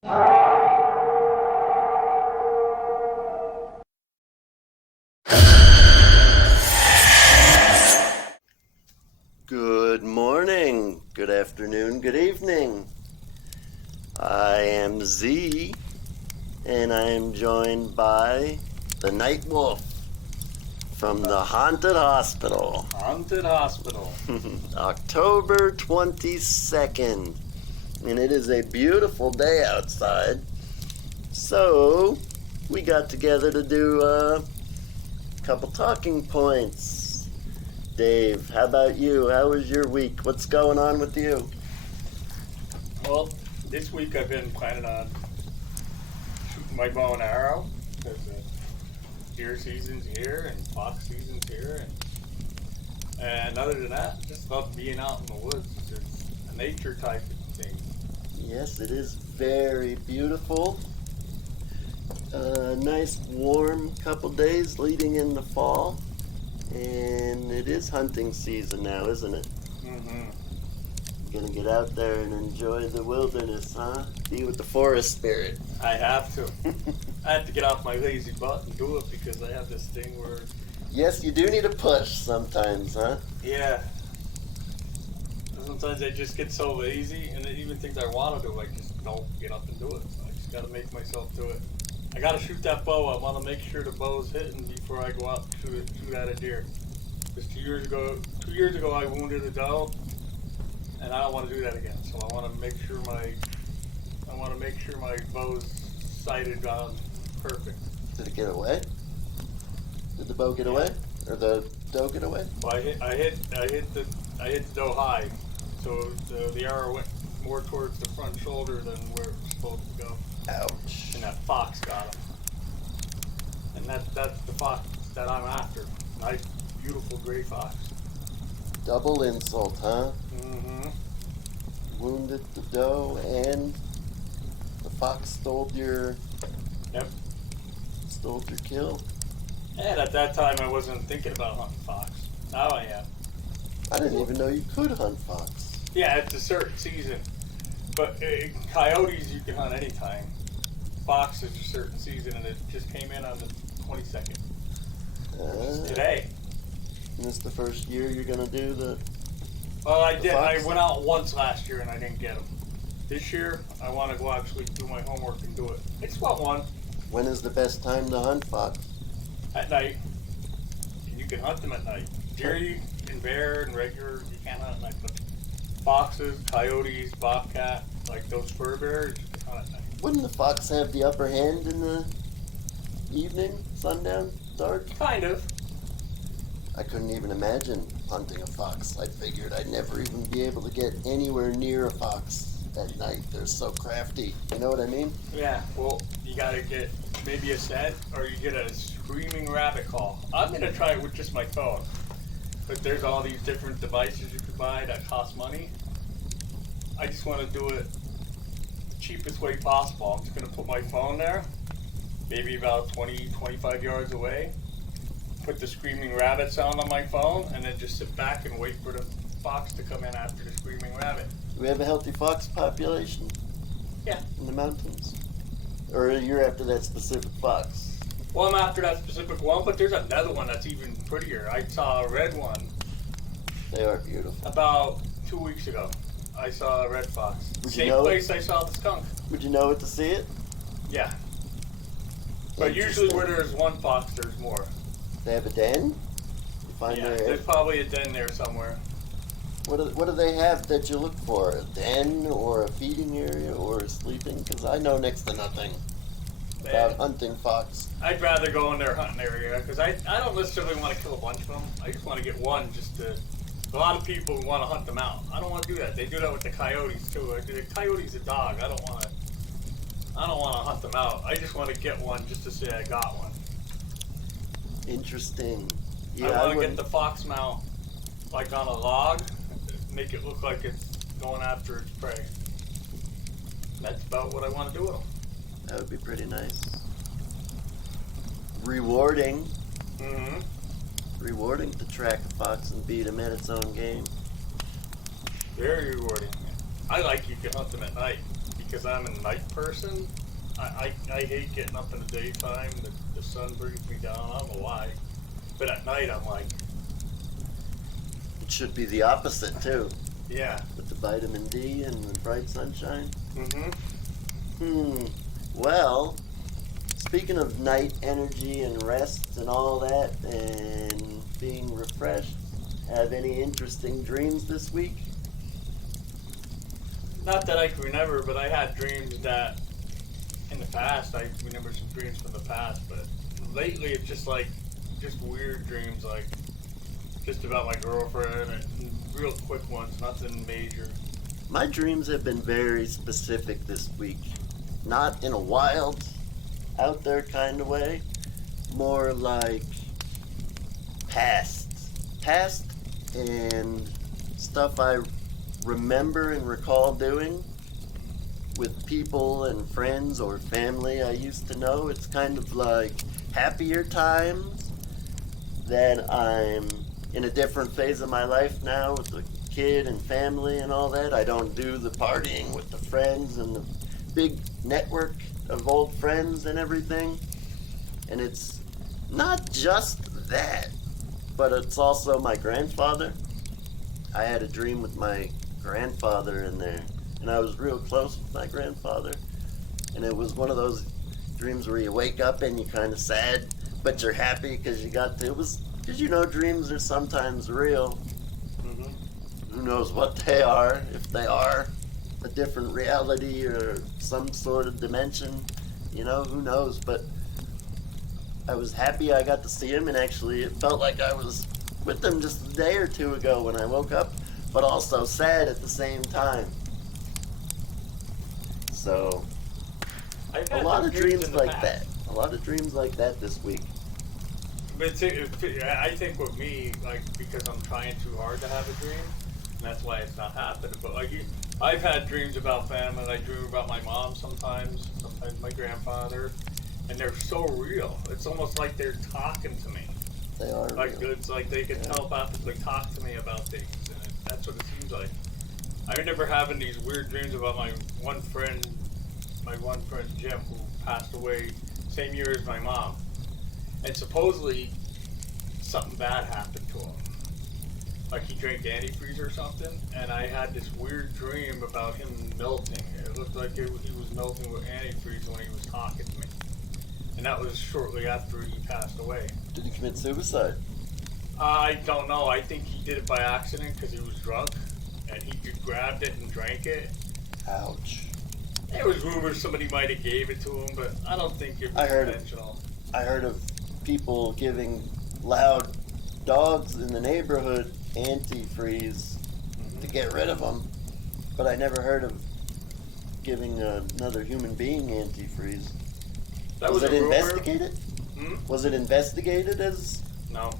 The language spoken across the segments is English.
Good morning, good afternoon, good evening. I am Z, and I am joined by the Nightwolf from the Haunted Hospital. Haunted Hospital. October 22nd, and it is a beautiful day outside. So, we got together to do a couple talking points. Dave, how about you? How was your week? What's going on with you? Well, this week I've been planning on shooting my bow and arrow because deer season's here and fox season's here, and other than that, just love being out in the woods. It's just a nature type of thing. Yes, it is very beautiful. Nice warm couple days leading into fall. And it is hunting season now, isn't it? Mm-hmm. You're gonna get out there and enjoy the wilderness, huh? Be with the forest spirit. I have to. I have to get off my lazy butt and do it because I have this thing where... Yes, you do need a push sometimes, huh? Yeah. Sometimes I just get so lazy, and even things I want to do, I just don't get up and do it. So I just got to make myself do it. I got to shoot that bow. I want to make sure the bow's hitting before I go out and shoot at a deer. Because 2 years ago I wounded a doe, and I don't want to do that again. So I want to make sure my bow's sighted on perfect. Did it get away? Did the bow get away, or the doe get away? Well, I hit the doe high, so the arrow went more towards the front shoulder than where it was supposed to go. Ouch. And that fox got him. And that's the fox that I'm after. Nice, beautiful gray fox. Double insult, huh? Mm-hmm. Wounded the doe and the fox stole your kill. And at that time I wasn't thinking about hunting fox. Now I am. I didn't even know you could hunt fox. Yeah, it's a certain season. But coyotes you can hunt anytime. Fox is a certain season, and it just came in on the 22nd. Today. And this the first year you're gonna do the... Well, I did. Fox? I went out once last year, and I didn't get them. This year, I want to go actually do my homework and do it. It's about one. When is the best time to hunt fox? At night. And you can hunt them at night. Deer and bear and regular, you can't hunt at night. But foxes, coyotes, bobcat, like those fur bears, you can hunt at night. Wouldn't the fox have the upper hand in the evening, sundown, dark? Kind of. I couldn't even imagine hunting a fox. I figured I'd never even be able to get anywhere near a fox at night. They're so crafty. You know what I mean? Yeah, well, you gotta get maybe a scent, or you get a screaming rabbit call. I'm gonna try it with just my phone. But there's all these different devices you can buy that cost money. I just want to do it the cheapest way possible. I'm just going to put my phone there, maybe about 20, 25 yards away, put the screaming rabbit sound on my phone, and then just sit back and wait for the fox to come in after the screaming rabbit. Do we have a healthy fox population? Yeah. In the mountains? Or you're after that specific fox? Well, I'm after that specific one, but there's another one that's even prettier. I saw a red one. They are beautiful. About 2 weeks ago, I saw a red fox. Same place I saw the skunk. Would you know it to see it? Yeah. But usually where there's one fox, there's more. They have a den? You find there's probably a den there somewhere. What do they have that you look for? A den or a feeding area or a sleeping? Because I know next to nothing about hunting fox. I'd rather go in their hunting area because I don't necessarily want to kill a bunch of them. I just want to get one just to... A lot of people want to hunt them out. I don't want to do that. They do that with the coyotes too. The coyote's a dog. I don't want to hunt them out. I just want to get one just to say I got one. Interesting. Yeah, I want to get the fox mount like on a log, make it look like it's going after its prey. That's about what I want to do with them. That would be pretty nice. Rewarding. Mm-hmm. Rewarding to track a fox and beat him at its own game. Very rewarding. I like you can hunt them at night because I'm a night person. I hate getting up in the daytime. The sun brings me down. I don't know why. But at night, I'm like... It should be the opposite, too. Yeah. With the vitamin D and the bright sunshine. Mm-hmm. Well, speaking of night energy and rest and all that and being refreshed, have any interesting dreams this week? Not that I can remember, but I had dreams that in the past. I remember some dreams from the past, but lately it's just weird dreams, like just about my girlfriend and real quick ones, nothing major. My dreams have been very specific this week. Not in a wild, out there kind of way. More like past and stuff I remember and recall doing with people and friends or family I used to know. It's kind of like happier times that I'm in a different phase of my life now with the kid and family and all that. I don't do the partying with the friends and the big network of old friends and everything. And it's not just that, but it's also my grandfather. I had a dream with my grandfather in there, and I was real close with my grandfather. And it was one of those dreams where you wake up and you're kind of sad, but you're happy because you got to. It was because dreams are sometimes real. Mm-hmm. Who knows what they are, if they are a different reality or some sort of dimension, who knows. But I was happy I got to see him, and actually it felt like I was with him just a day or two ago when I woke up, but also sad at the same time. So, a lot of dreams like that. A lot of dreams like that this week. But I think with me, like, because I'm trying too hard to have a dream, and that's why it's not happening. But like I've had dreams about family. I dream about my mom sometimes my grandfather, and they're so real. It's almost like they're talking to me. They are like real. It's like they can telepathically talk to me about things, and that's what it seems like. I remember having these weird dreams about my one friend Jim, who passed away same year as my mom, and supposedly something bad happened to him. Like he drank antifreeze or something, and I had this weird dream about him melting. It looked like he was melting with antifreeze when he was talking to me. And that was shortly after he passed away. Did he commit suicide? I don't know. I think he did it by accident because he was drunk, and he grabbed it and drank it. Ouch. There was rumors somebody might have gave it to him, but I don't think it was intentional. I heard of people giving loud dogs in the neighborhood antifreeze to get rid of them, but I never heard of giving another human being antifreeze. Was it investigated? Was it investigated as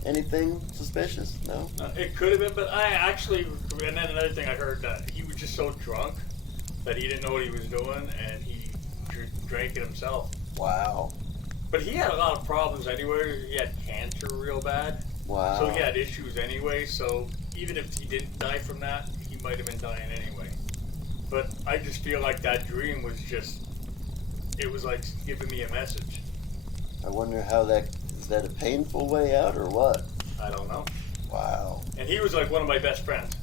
anything suspicious? No? It could have been, but I actually, and then another thing I heard, that he was just so drunk that he didn't know what he was doing, and he drank it himself. Wow. But he had a lot of problems anyway. He had cancer real bad. Wow. So he had issues anyway, so even if he didn't die from that, he might have been dying anyway. But I just feel like that dream was just, it was like giving me a message. I wonder is that a painful way out or what? I don't know. Wow. And he was like one of my best friends.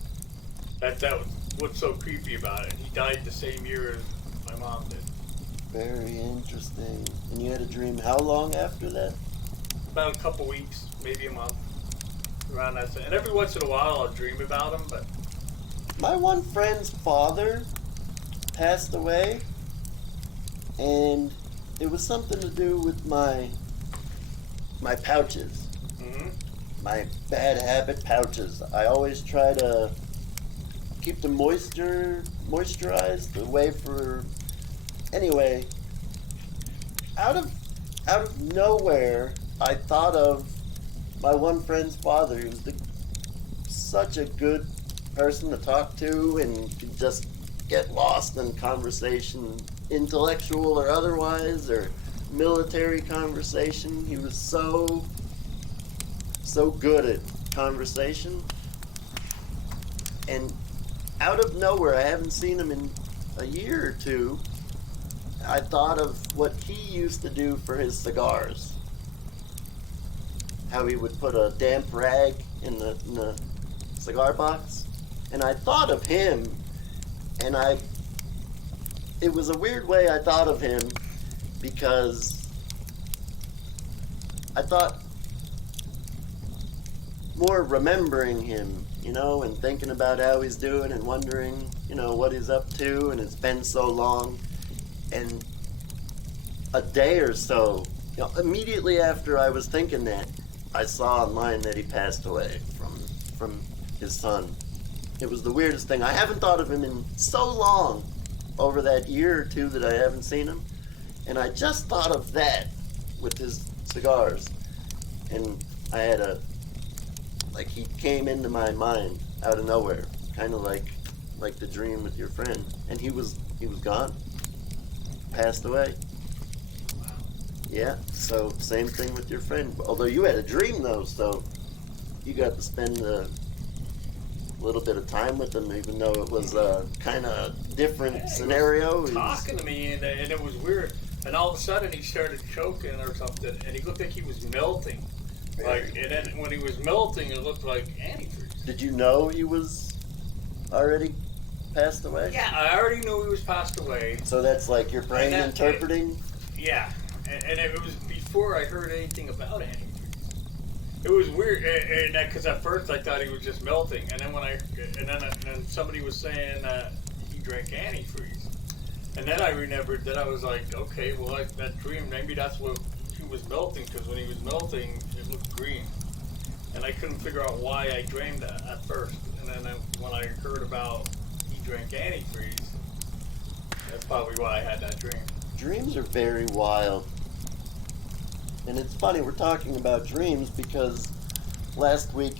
That was what's so creepy about it. He died the same year as my mom did. Very interesting. And you had a dream how long after that? About a couple weeks, maybe a month. Around that time. And every once in a while I'll dream about him, but... My one friend's father passed away, and it was something to do with my pouches. Mm-hmm. My bad habit pouches. I always try to keep them moisturized away for... Anyway, out of nowhere, I thought of my one friend's father. He was such a good person to talk to, and could just get lost in conversation, intellectual or otherwise, or military conversation. He was so good at conversation. And out of nowhere, I haven't seen him in a year or two, I thought of what he used to do for his cigars. How he would put a damp rag in the cigar box. And I thought of him, and it was a weird way I thought of him, because I thought more remembering him, and thinking about how he's doing and wondering, what he's up to, and it's been so long. And a day or so, immediately after I was thinking that, I saw online that he passed away from his son. It was the weirdest thing. I haven't thought of him in so long, over that year or two that I haven't seen him. And I just thought of that with his cigars. And I had he came into my mind out of nowhere, kind of like the dream with your friend. And he was gone, passed away. Yeah, so same thing with your friend. Although you had a dream though, so you got to spend a little bit of time with him, even though it was a kind of different scenario. He was talking to me, and it was weird. And all of a sudden, he started choking or something, and he looked like he was melting. And then when he was melting, it looked like antifreeze. Did you know he was already passed away? Yeah, I already knew he was passed away. So that's like your brain interpreting? Yeah, and it was before I heard anything about antifreeze. It was weird, because at first I thought he was just melting, and then somebody was saying he drank antifreeze, and then I remembered that I was like, okay, well, that dream, maybe that's what he was melting, because when he was melting, it looked green, and I couldn't figure out why I dreamed that at first, and then when I heard about he drank antifreeze, that's probably why I had that dream. Dreams are very wild. And it's funny, we're talking about dreams because last week,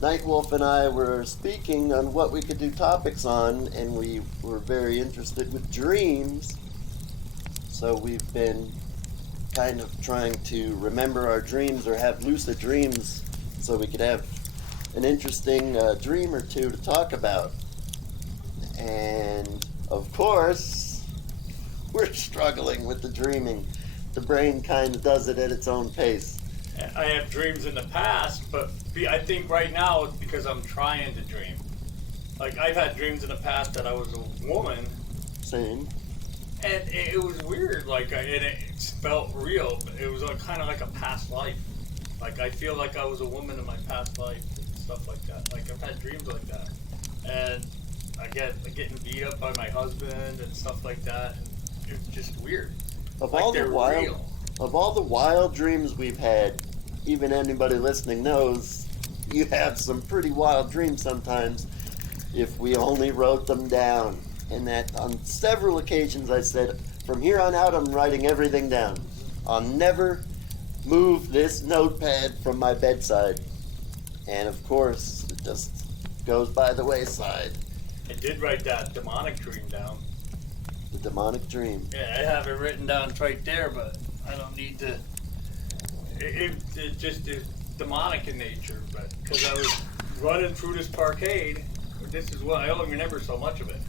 Nightwolf and I were speaking on what we could do topics on, and we were very interested with dreams. So we've been kind of trying to remember our dreams or have lucid dreams so we could have an interesting dream or two to talk about. And, of course, we're struggling with the dreaming. The brain kind of does it at its own pace. I have dreams in the past, but I think right now it's because I'm trying to dream. Like, I've had dreams in the past that I was a woman. Same. And it was weird, it felt real. It was kind of like a past life. Like, I feel like I was a woman in my past life and stuff like that. Like, I've had dreams like that. And I get getting beat up by my husband and stuff like that. And it's just weird. Of all the wild dreams we've had, even anybody listening knows you have some pretty wild dreams sometimes if we only wrote them down. And that on several occasions I said, from here on out I'm writing everything down. I'll never move this notepad from my bedside. And of course, it just goes by the wayside. I did write that demonic dream down. The demonic dream. Yeah, I have it written down right there, but I don't need to. It just is demonic in nature, but because I was running through this parkade, this is what I only remember so much of it,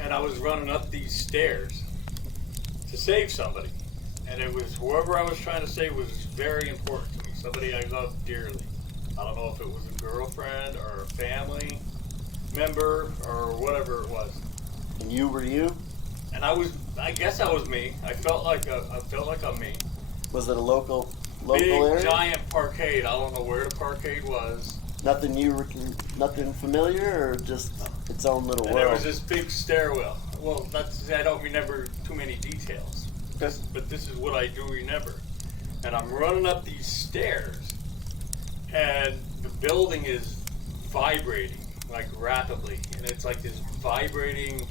and I was running up these stairs to save somebody, and it was whoever I was trying to save was very important to me, somebody I loved dearly. I don't know if it was a girlfriend or a family member or whatever it was. And you were you? And I guess I was me. I felt like I'm me. Was it a local Big, area? Giant parkade. I don't know where the parkade was. Nothing familiar, or just its own little And world? there was this big stairwell. Well, I don't remember too many details. Okay. But this is what I do remember. And I'm running up these stairs, and the building is vibrating, like rapidly. And it's like this vibrating,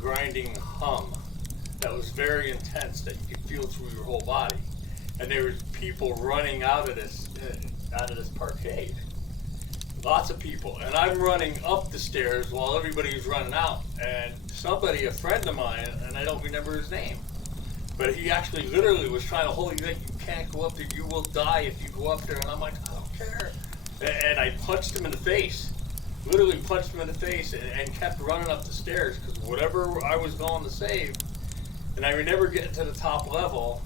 grinding hum that was very intense that you could feel through your whole body. And there was people running out of this parkade. Lots of people. And I'm running up the stairs while everybody was running out. And somebody, a friend of mine, and I don't remember his name, but he actually literally was trying to hold me like, you can't go up there, you will die if you go up there. And I'm like, I don't care. And I punched him in the face. literally punched him in the face and kept running up the stairs because whatever I was going to save, and I remember getting to the top level,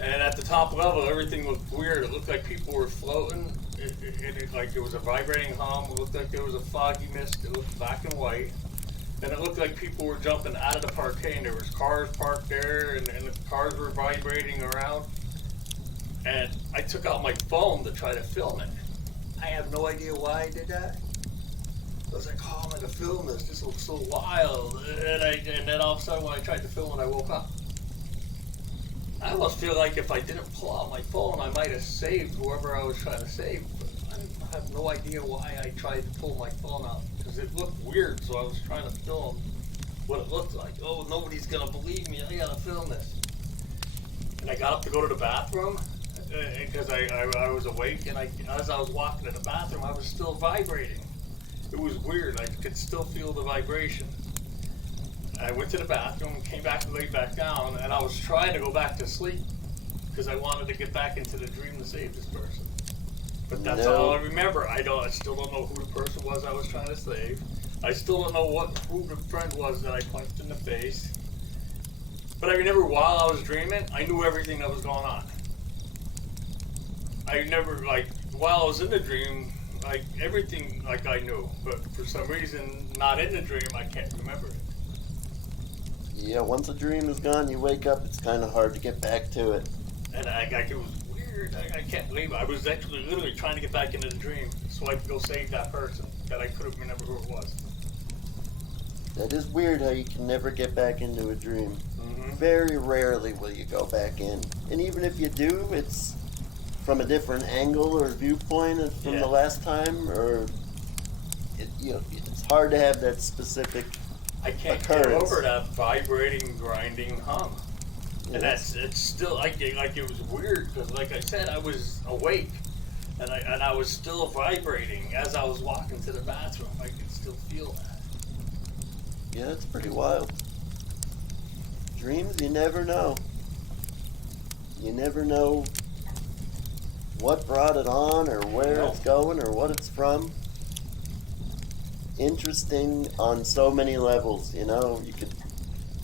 and at the top level everything looked weird. It looked like people were floating. It like it was a vibrating hum. It looked like there was a foggy mist. It looked black and white. And it looked like people were jumping out of the parquet, and there was cars parked there, and the cars were vibrating around. And I took out my phone to try to film it. I have no idea why I did that. I was like, oh, I'm going to film this. This looks so wild. And then all of a sudden when I tried to film it, I woke up. I almost feel like if I didn't pull out my phone, I might have saved whoever I was trying to save. But I have no idea why I tried to pull my phone out. Because it looked weird, so I was trying to film what it looked like. Oh, nobody's going to believe me. I got to film this. And I got up to go to the bathroom. Because I was awake, and as I was walking to the bathroom, I was still vibrating. It was weird. I could still feel the vibration. I went to the bathroom, came back and laid back down, and I was trying to go back to sleep because I wanted to get back into the dream to save this person. But that's all I remember. I still don't know who the person was I was trying to save. I still don't know who the friend was that I punched in the face. But I remember while I was dreaming, I knew everything that was going on. I never, while I was in the dream, everything, I knew. But for some reason, not in the dream, I can't remember it. Yeah, once a dream is gone, you wake up, it's kind of hard to get back to it. And it was weird. I can't believe it. I was actually literally trying to get back into the dream so I could go save that person that I couldn't remember who it was. That is weird how you can never get back into a dream. Mm-hmm. Very rarely will you go back in. And even if you do, it's from a different angle or viewpoint from the last time, or it's hard to have that specific I can't occurrence. get over that vibrating, grinding hum. Yeah. And it's still it was weird because, like I said, I was awake and I was still vibrating as I was walking to the bathroom. I could still feel that. Yeah, it's pretty wild. Dreams, you never know. You never know what brought it on or where it's going or what it's from. Interesting on so many levels, you could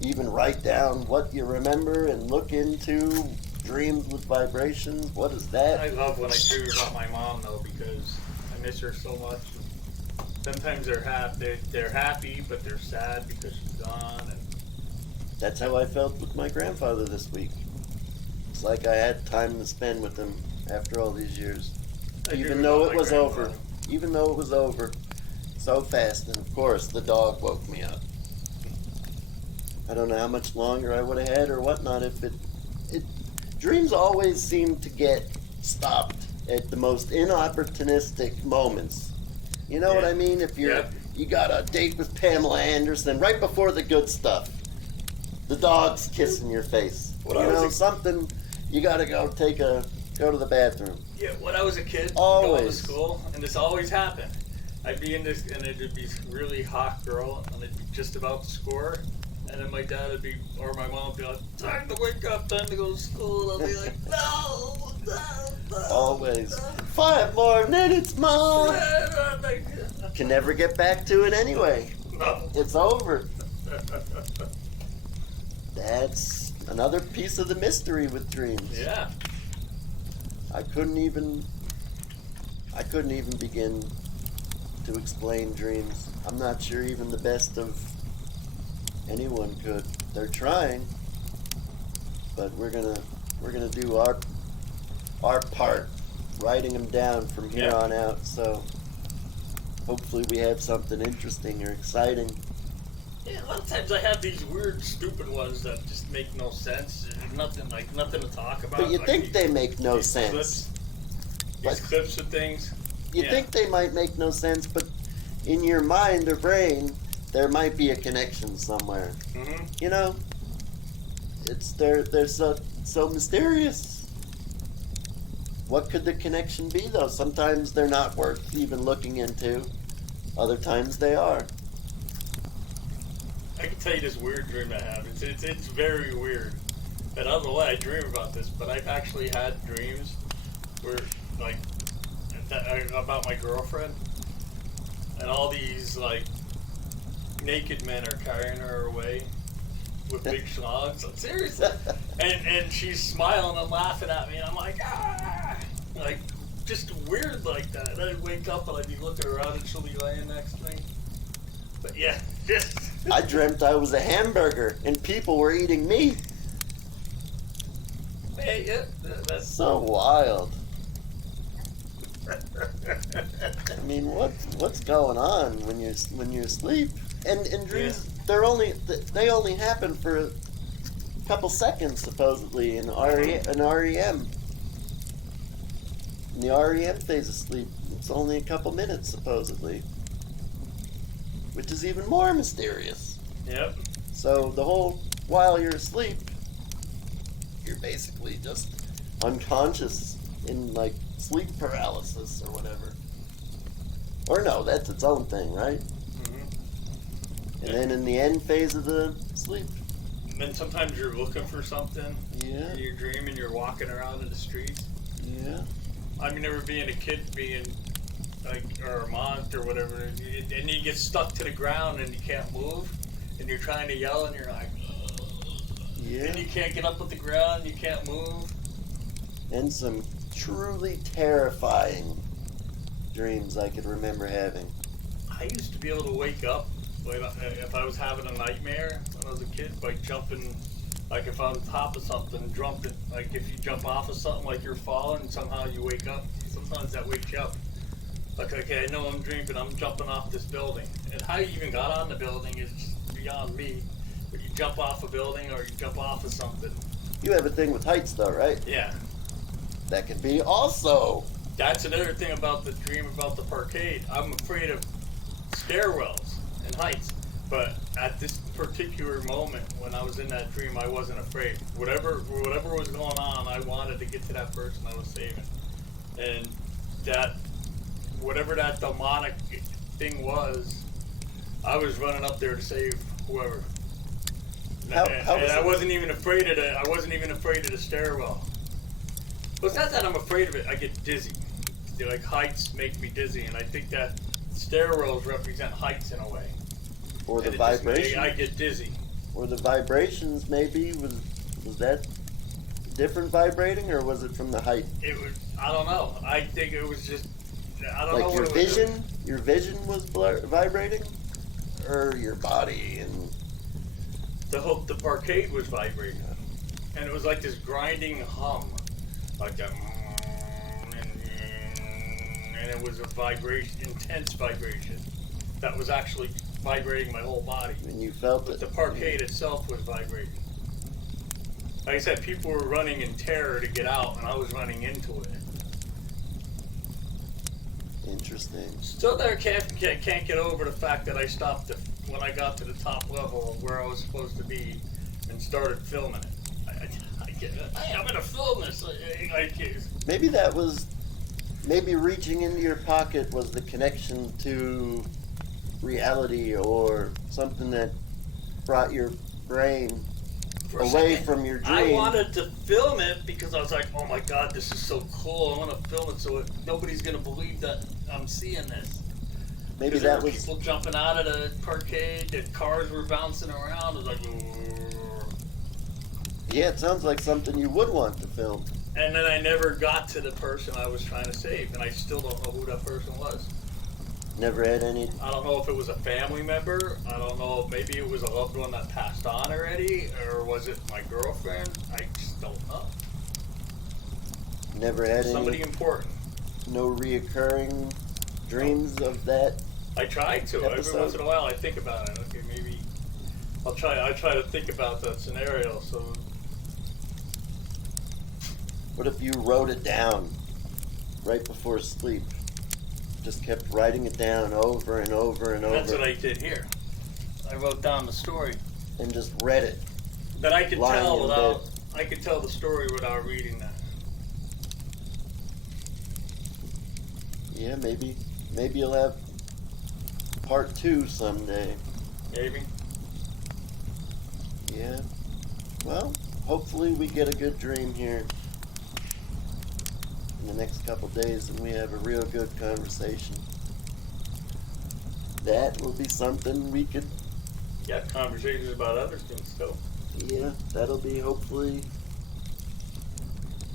even write down what you remember and look into dreams with vibrations. What is that? I love when I dream about my mom though, because I miss her so much. Sometimes they're happy, but they're sad because she's gone. And that's how I felt with my grandfather this week. It's like I had time to spend with him after all these years. Even though it was over. Even though it was over. So fast, and of course the dog woke me up. I don't know how much longer I would have had or whatnot if it dreams always seem to get stopped at the most inopportunistic moments. You know what I mean? If you got a date with Pamela Anderson right before the good stuff, the dog's kissing your face. Something you gotta go to the bathroom. Yeah, when I was a kid, always going to school, and this always happened. I'd be in this, and it'd be a really hot girl, and I'd be just about to score, and then my dad would be, or my mom would be like, time to wake up, time to go to school. I'll be like, no. Always. 5 more minutes, Mom. Can never get back to it anyway. No. It's over. That's another piece of the mystery with dreams. Yeah. I couldn't even begin to explain dreams. I'm not sure even the best of anyone could. They're trying, but we're gonna do our part, writing them down from here on out. So hopefully we have something interesting or exciting. Yeah, a lot of times I have these weird, stupid ones that just make no sense. Nothing to talk about. But you think they make no sense. These clips of things. You think they might make no sense, but in your mind or brain, there might be a connection somewhere. Mm-hmm. They're so mysterious. What could the connection be, though? Sometimes they're not worth even looking into. Other times they are. I can tell you this weird dream I have. It's very weird. And I don't know why I dream about this, but I've actually had dreams where, about my girlfriend. and all these like naked men are carrying her away with big schlongs. Like, seriously. And she's smiling and laughing at me, and I'm like, ah, like just weird like that. And I'd wake up and I'd be looking around and she'll be laying next to me. But yeah, just I dreamt I was a hamburger and people were eating me. yeah, that's So wild. I mean, what's going on when you're asleep? And dreams, they only happen for a couple seconds supposedly in REM. In the REM phase of sleep, it's only a couple minutes supposedly, which is even more mysterious. Yep. So the whole while you're asleep, you're basically just unconscious in like sleep paralysis or whatever. Or no, that's its own thing, right? Mm-hmm. And then in the end phase of the sleep. And then sometimes you're looking for something. Yeah. In your dream and you're walking around in the streets. Yeah. I remember being a kid, being like, or a month or whatever, and you get stuck to the ground and you can't move, and you're trying to yell and you're like, Yeah. and you can't get up with the ground, you can't move. And some truly terrifying dreams I could remember having. I used to be able to wake up if I was having a nightmare when I was a kid by jumping, like if I'm on top of something, jumping, like if you jump off of something like you're falling and somehow you wake up, sometimes that wakes you up. Like, okay, I know I'm dreaming, I'm jumping off this building. And how you even got on the building is beyond me. But you jump off a building or you jump off of something. You have a thing with heights though, right? Yeah. That could be also. That's another thing about the dream about the parkade. I'm afraid of stairwells and heights. But at this particular moment when I was in that dream, I wasn't afraid. Whatever was going on, I wanted to get to that person I was saving. And that, whatever that demonic thing was, I was running up there to save whoever. And I wasn't even afraid of it. I wasn't even afraid of the stairwell. Well, it's not that I'm afraid of it. I get dizzy. Like heights make me dizzy, and I think that stairwells represent heights in a way. Or the And vibration. I get dizzy. Or the vibrations maybe. Was that different vibrating, or was it from the height? It was. I don't know. I think it was just. I don't know. Like your what it was. vision? Your vision was vibrating, or your body and. The parkade was vibrating, and it was like this grinding hum, like a, and it was a vibration, intense vibration, that was actually vibrating my whole body. And you felt But it. the parkade itself was vibrating. Like I said, people were running in terror to get out, and I was running into it. Interesting. Still there, can't get over the fact that I stopped when I got to the top level of where I was supposed to be and started filming it. I'm gonna film this. Maybe that was. Maybe reaching into your pocket was the connection to reality, or something that brought your brain away from your dream. I wanted to film it because I was like, oh my god, this is so cool. I want to film it so nobody's going to believe that I'm seeing this. Maybe there that were was. people jumping out of the parkade, the cars were bouncing around. It was like, Yeah, it sounds like something you would want to film. and then I never got to the person I was trying to save, and I still don't know who that person was. Never had any. I don't know if it was a family member. I don't know. Maybe it was a loved one that passed on already, or was it my girlfriend? I just don't know. Never had Somebody any. important. No reoccurring dreams of that. I try to. Every Episode. once in a while, I think about it. Okay, maybe I'll try. I try to think about that scenario. So What if you wrote it down right before sleep? Just kept writing it down over and over and over. that's what I did here. I wrote down the story. And just read it. That I could Lying tell in without. bed. I could tell the story without reading that. Yeah, maybe you'll have part 2 someday. Maybe. Yeah. Well, hopefully we get a good dream here in the next couple days and we have a real good conversation. that will be something we could, Got conversations about other things too. yeah, that'll be hopefully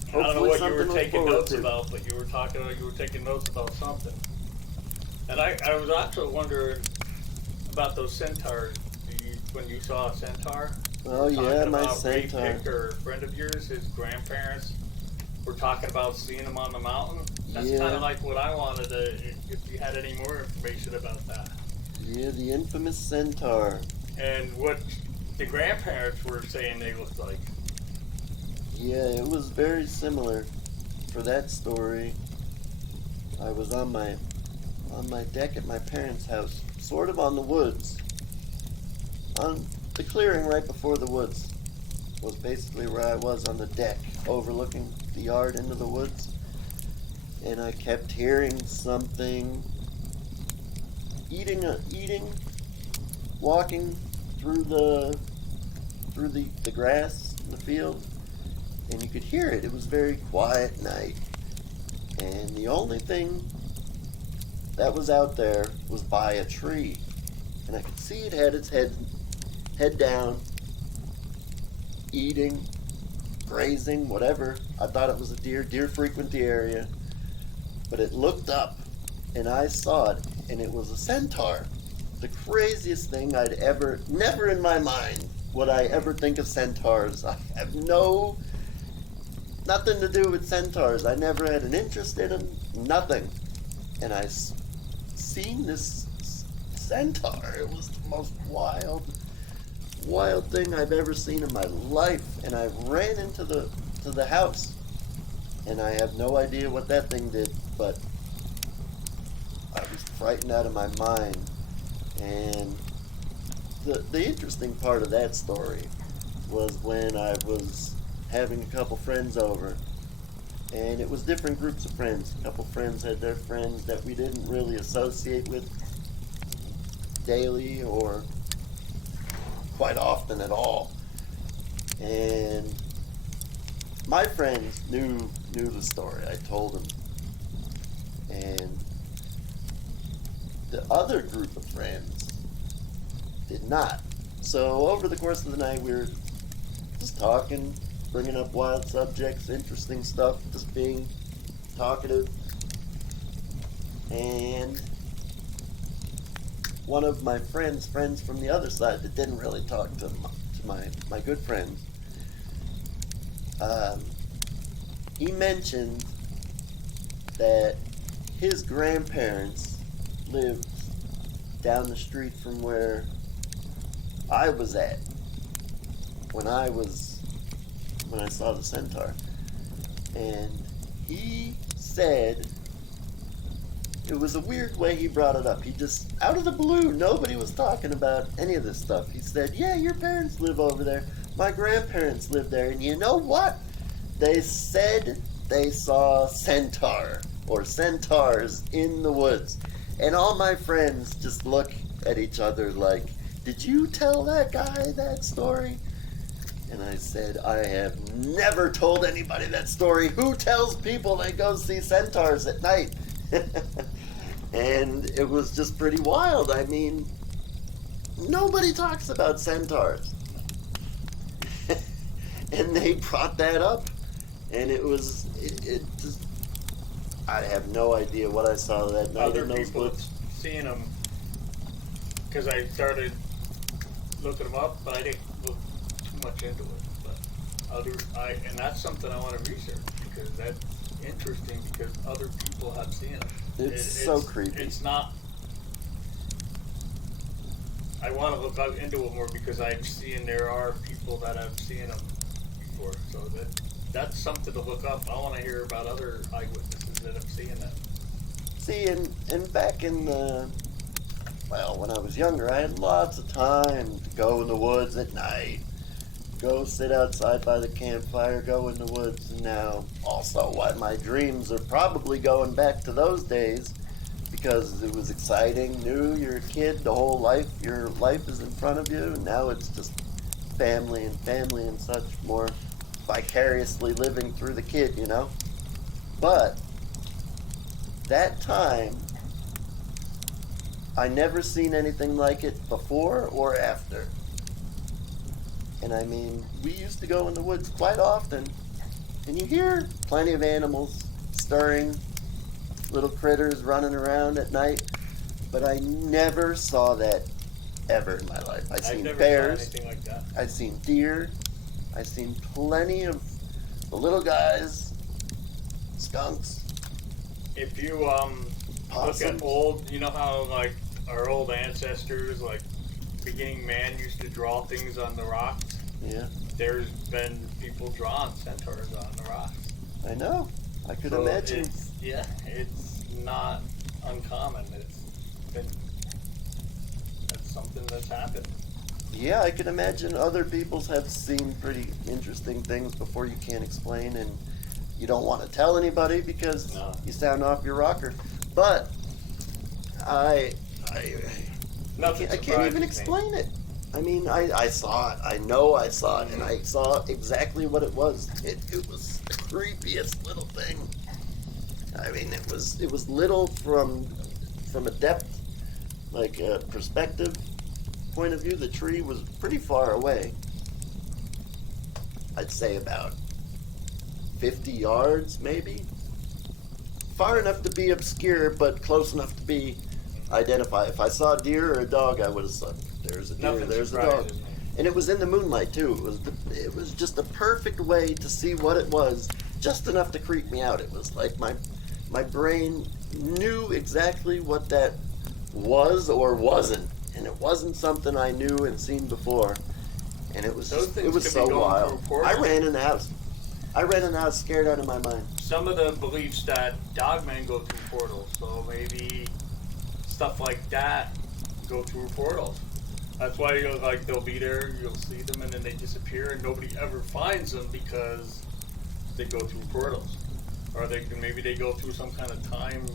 I don't know what you were something to look taking forward notes to. about, but you were taking notes about something. And I was also wondering about those centaurs. When you saw a centaur? Oh you were yeah, talking my about Ray centaur. Pick, or a friend of yours, his grandparents were talking about seeing him on the mountain. That's Yeah. kind of like what I wanted to, if you had any more information about that. Yeah, the infamous centaur. And what the grandparents were saying they looked like. Yeah, it was very similar. For that story, I was on my deck at my parents' house, sort of on the woods. On the clearing right before the woods was basically where I was on the deck, overlooking the yard into the woods. And I kept hearing something eating, walking through the grass in the field, and you could hear it. It was a very quiet night, and the only thing that was out there was by a tree, and I could see it had its head down, eating, grazing, whatever. I thought it was a deer. Deer frequent the area, but it looked up, and I saw it, and it was a centaur. The craziest thing I'd ever, never in my mind would I ever think of centaurs. I have nothing to do with centaurs. I never had an interest in them, nothing. And I seen this centaur. It was the most wild thing I've ever seen in my life. And I ran into the house, and I have no idea what that thing did, but I was frightened out of my mind. And the interesting part of that story was when I was having a couple friends over, and it was different groups of friends. A couple friends had their friends that we didn't really associate with daily or quite often at all. And my friends knew the story. I told them. And the other group of friends did not. So over the course of the night, we were just talking, bringing up wild subjects, interesting stuff, just being talkative. And one of my friends from the other side that didn't really talk to my good friends, he mentioned that his grandparents lived down the street from where I was at when I saw the centaur. And he said, it was a weird way he brought it up. He just, out of the blue, nobody was talking about any of this stuff. He said, yeah, your parents live over there. My grandparents live there. And you know what? They said they saw centaur or centaurs in the woods. And all my friends just look at each other like, did you tell that guy that story? And I said, I have never told anybody that story. Who tells people they go see centaurs at night? And it was just pretty wild. I mean, nobody talks about centaurs. And they brought that up. And it just, I have no idea what I saw that night Other in those people woods. seeing them, because I started looking them up, but I didn't look too much into it. But and that's something I want to research, because that's interesting, because other people have seen them. It's so creepy. It's not. I want to look into it more, because I've seen there are people that have seen them before, so that's something to look up. I want to hear about other eyewitnesses that have seen them. See, and back in when I was younger, I had lots of time to go in the woods at night, go sit outside by the campfire, go in the woods. And now, also, why my dreams are probably going back to those days, because it was exciting, new, you're a kid, your life is in front of you, and now it's just family and such, more vicariously living through the kid, you know? But that time, I never seen anything like it before or after. And I mean, we used to go in the woods quite often, and you hear plenty of animals stirring, little critters running around at night, but I never saw that ever in my life. I've seen bears, saw anything like that. I've seen deer, I've seen plenty of the little guys, skunks. If you look at old, you know how like our old ancestors, like beginning man, used to draw things on the rocks. Yeah. There's been people drawing centaurs on the rocks. I know. I could imagine. It's not uncommon. That's something that's happened. Yeah, I can imagine other peoples have seen pretty interesting things before you can't explain, and you don't want to tell anybody because you sound off your rocker. But I can't even explain it. I mean, I saw it. I know I saw it, and I saw exactly what it was. It was the creepiest little thing. I mean, it was little from a depth, like a perspective point of view. The tree was pretty far away. I'd say about 50 yards, maybe. Far enough to be obscure, but close enough to be identified. If I saw a deer or a dog, I would have said, "There's a deer, there's a dog." And it was in the moonlight too. It was just a perfect way to see what it was, just enough to creep me out. It was like my brain knew exactly what that was or wasn't, and it wasn't something I knew and seen before. And it was so wild. I ran in the house. I ran in the house scared out of my mind. Some of the beliefs that dogmen go through portals, so maybe stuff like that go through portals. That's why they'll be there, you'll see them, and then they disappear, and nobody ever finds them because they go through portals, or maybe they go through some kind of time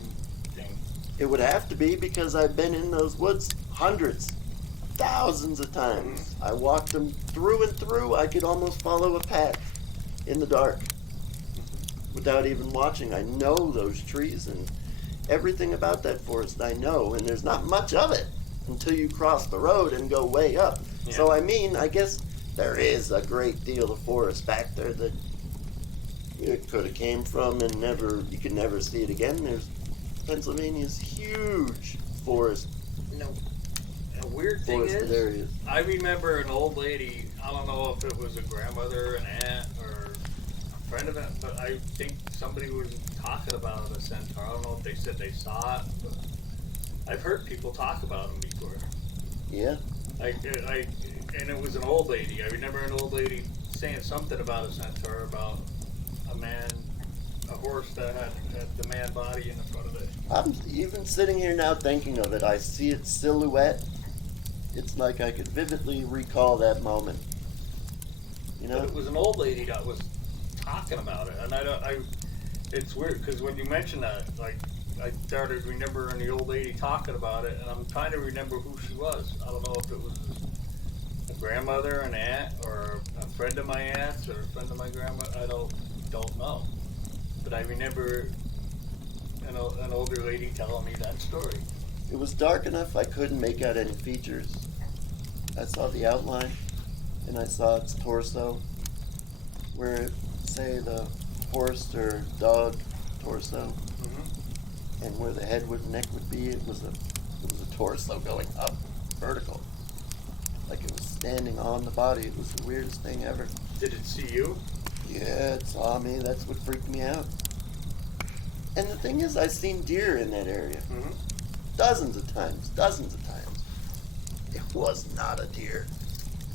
thing. It would have to be because I've been in those woods hundreds, thousands of times. Mm-hmm. I walked them through and through. I could almost follow a path in the dark without even watching. I know those trees and everything about that forest. I know, and there's not much of it until you cross the road and go way up. Yeah. So I mean, I guess there is a great deal of forest back there that it could have came from, and you could never see it again. There's Pennsylvania's huge forest. A weird thing is, areas. I remember an old lady. I don't know if it was a grandmother, an aunt, or a friend of it, but I think somebody was talking about a centaur. I don't know if they said they saw it, but I've heard people talk about them before. Yeah. And it was an old lady. I remember an old lady saying something about a centaur, about a horse that had the man body in the front of it. I'm even sitting here now thinking of it. I see its silhouette. It's like I could vividly recall that moment. You know? But it was an old lady that was talking about it, and it's weird because when you mention that, like, I started remembering the old lady talking about it, and I'm trying to remember who she was. I don't know if it was a grandmother, an aunt, or a friend of my aunt's, or a friend of my grandma. I don't know. But I remember an older lady telling me that story. It was dark enough I couldn't make out any features. I saw the outline, and I saw its torso, where, say, the horse or dog torso, and where the head and neck would be, it was a torso going up, vertical, like it was standing on the body. It was the weirdest thing ever. Did it see you? Yeah, it saw me. That's what freaked me out. And the thing is, I've seen deer in that area. Mm-hmm. Dozens of times. It was not a deer.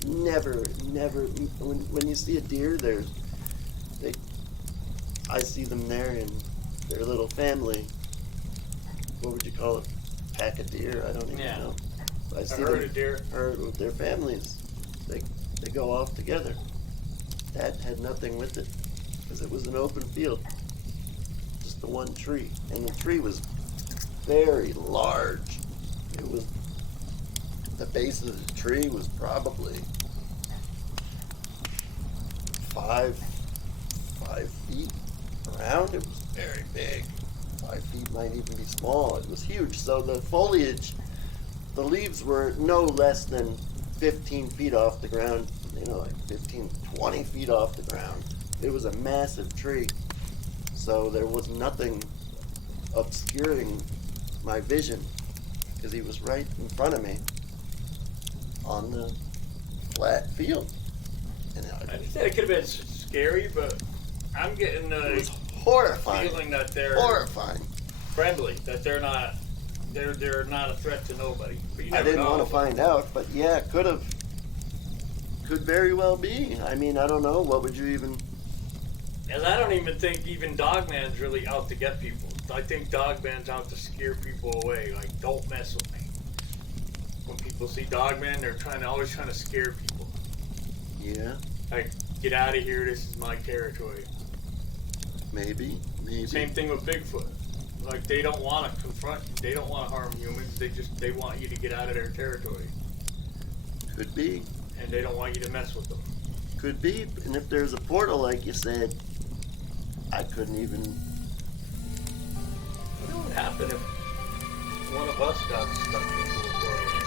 Never. When you see a deer, I see them there in their little family. What would you call it? Pack of deer? I don't even know. I see herd of deer. With their families. They go off together. That had nothing with it because it was an open field. Just the one tree. And the tree was very large. The base of the tree was probably 5 feet around. It was very big. 5 feet might even be small. It was huge. So the foliage the leaves were no less than 15 feet off the ground, like 15, 20 feet off the ground. It was a massive tree, so there was nothing obscuring my vision, because he was right in front of me on the flat field. And I understand it could have been scary, but I'm getting it was the horrifying. feeling that they're Horrifying. friendly, that they're not a threat to nobody. But you I never didn't know. want to find out, but yeah, it could have. Could very well be. I mean, I don't know. What would you even... And I don't even think even Dogman's really out to get people. I think Dogman's out to scare people away. Like, don't mess with me. When people see Dogman, they're always trying to scare people. Yeah, Like, get out of here, this is my territory. maybe. Same thing with Bigfoot. Like, they don't want to confront you. They don't want to harm humans. They want you to get out of their territory. Could be. And they don't want you to mess with them. Could be. And if there's a portal, like you said, I couldn't even... What would happen if one of us got stuck into a portal?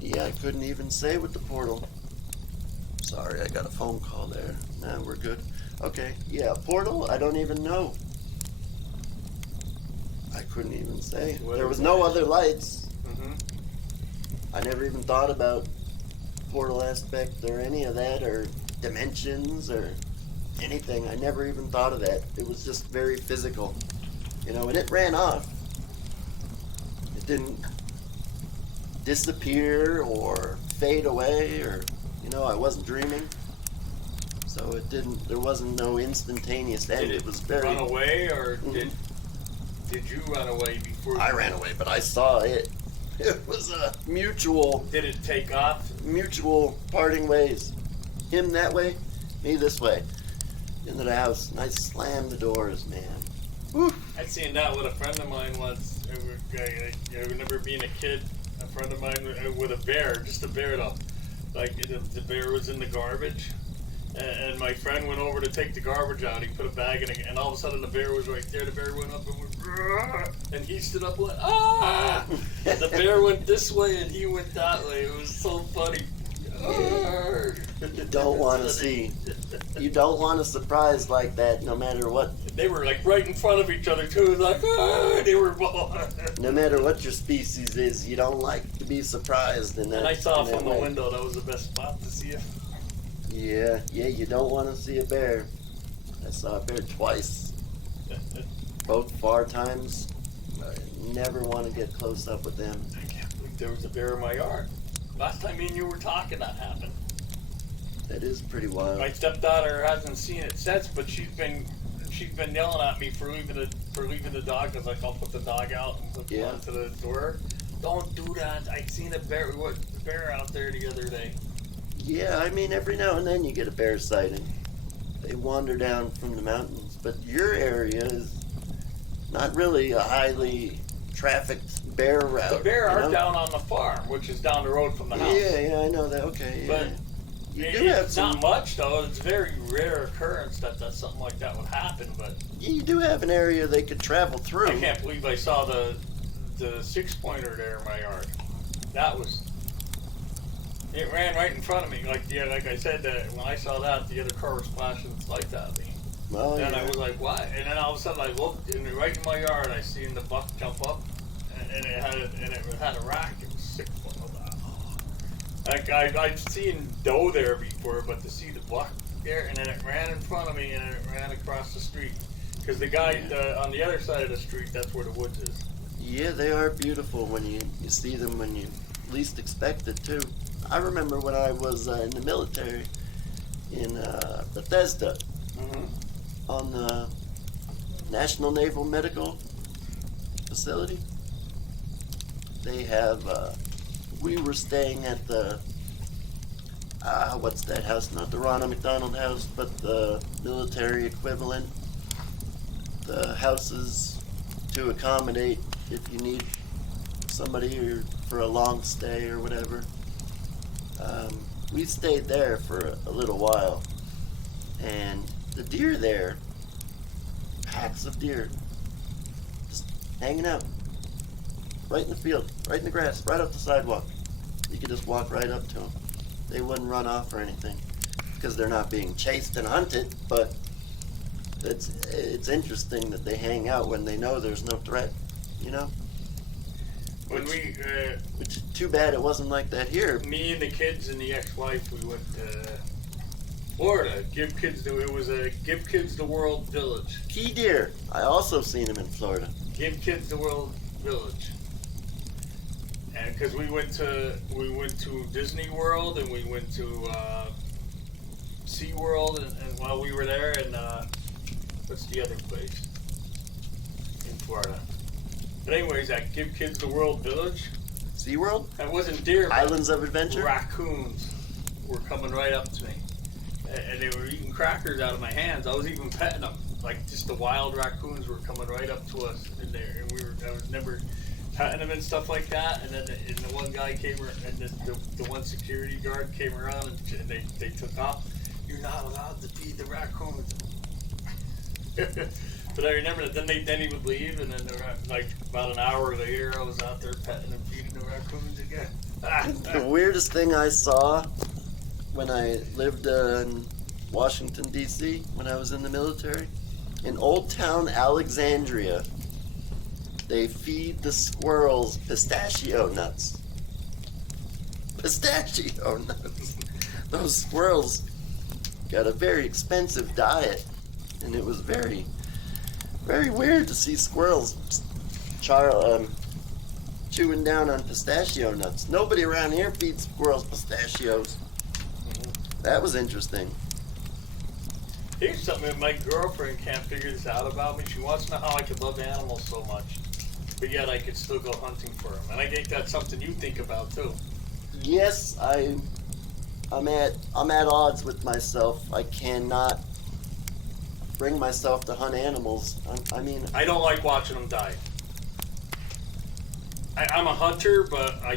Yeah, I couldn't even say with the portal. Sorry, I got a phone call there. Nah, we're good. Okay, yeah, portal, I don't even know. I couldn't even say. There was no other lights. Mm-hmm. I never even thought about portal aspect or any of that, or dimensions or anything. I never even thought of that. It was just very physical, and it ran off. It didn't disappear or fade away, or I wasn't dreaming, so there wasn't no instantaneous end. Did it was very... run away, or did you run away before? I ran away, but I saw it. It was a mutual Did it take off? parting ways. Him that way, me this way. Into the house, and I slammed the doors, man. Woo. I'd seen that with a friend of mine once. I remember being a kid, a friend of mine with a bear, just a bear though. Like, the bear was in the garbage, and my friend went over to take the garbage out. He put a bag in it, and all of a sudden the bear was right there. The bear went up and went, and he stood up and went, ah! The bear went this way, and he went that way. It was so funny. You don't want to see. You don't want a surprise like that, no matter what. They were like right in front of each other too. Like, they were both. No matter what your species is, you don't like to be surprised in that. And I saw in that from the way. window. That was the best spot to see it. Yeah, you don't want to see a bear. I saw a bear twice. Both far times. I never want to get close up with them. I can't believe there was a bear in my yard. Last time me and you were talking, that happened. That is pretty wild. My stepdaughter hasn't seen it since, but she's been yelling at me for leaving the dog, because like, I'll put the dog out and put one to the door. Don't do that. I seen a bear out there the other day. Yeah, I mean, every now and then you get a bear sighting. They wander down from the mountains, but your area is not really a highly trafficked bear route. The bear are down on the farm, which is down the road from the house. Yeah, I know that. Okay, But you do have it's some. not much though. It's a very rare occurrence that something like that would happen. But You do have an area they could travel through. I can't believe I saw the 6-pointer there in my yard. It ran right in front of me. Like I said, when I saw that, the other car was flashing its lights at me. Well, And I was like, what? And then all of a sudden I looked, and right in my yard I seen the buck jump up, and it had a rack. It was 6 foot. Like, I've seen doe there before, but to see the buck there, and then it ran in front of me, and then it ran across the street. Because the guy on the other side of the street, that's where the woods is. Yeah, they are beautiful when you see them when you least expect it, too. I remember when I was in the military in Bethesda, on the National Naval Medical Facility. They have, we were staying at the, what's that house? Not the Ronald McDonald House, but the military equivalent. The houses to accommodate if you need somebody for a long stay or whatever. We stayed there for a little while, and the deer there, packs of deer just hanging out right in the field, right in the grass, right up the sidewalk. You could just walk right up to them. They wouldn't run off or anything because they're not being chased and hunted, but it's interesting that they hang out when they know there's no threat, you know? Which too bad it wasn't like that here. Me and the kids and the ex-wife, we went to Florida. Give Kids the World Village. Key deer. I also seen them in Florida. Give Kids the World Village. And because we went to Disney World and we went to Sea World and while we were there, and what's the other place in Florida? But anyways, at Give Kids the World Village. SeaWorld? That wasn't deer. Islands of Adventure? Raccoons were coming right up to me. And they were eating crackers out of my hands. I was even petting them. Like, just the wild raccoons were coming right up to us in there. And I was never petting them and stuff like that. And then the one guy came around, and the one security guard came around and they took off. You're not allowed to feed the raccoons. But I remember that then he would leave, and then like about an hour later, I was out there petting and feeding the raccoons again. The weirdest thing I saw when I lived in Washington, D.C., when I was in the military, in Old Town Alexandria, they feed the squirrels pistachio nuts. Pistachio nuts. Those squirrels got a very expensive diet, and it was very, very weird to see squirrels chewing down on pistachio nuts. Nobody around here feeds squirrels pistachios. That was interesting. Here's something that my girlfriend can't figure this out about me. She wants to know how I could love animals so much, but yet I could still go hunting for them. And I think that's something you think about too. Yes, I'm at odds with myself. I cannot bring myself to hunt animals. I mean, I don't like watching them die. I'm a hunter, but I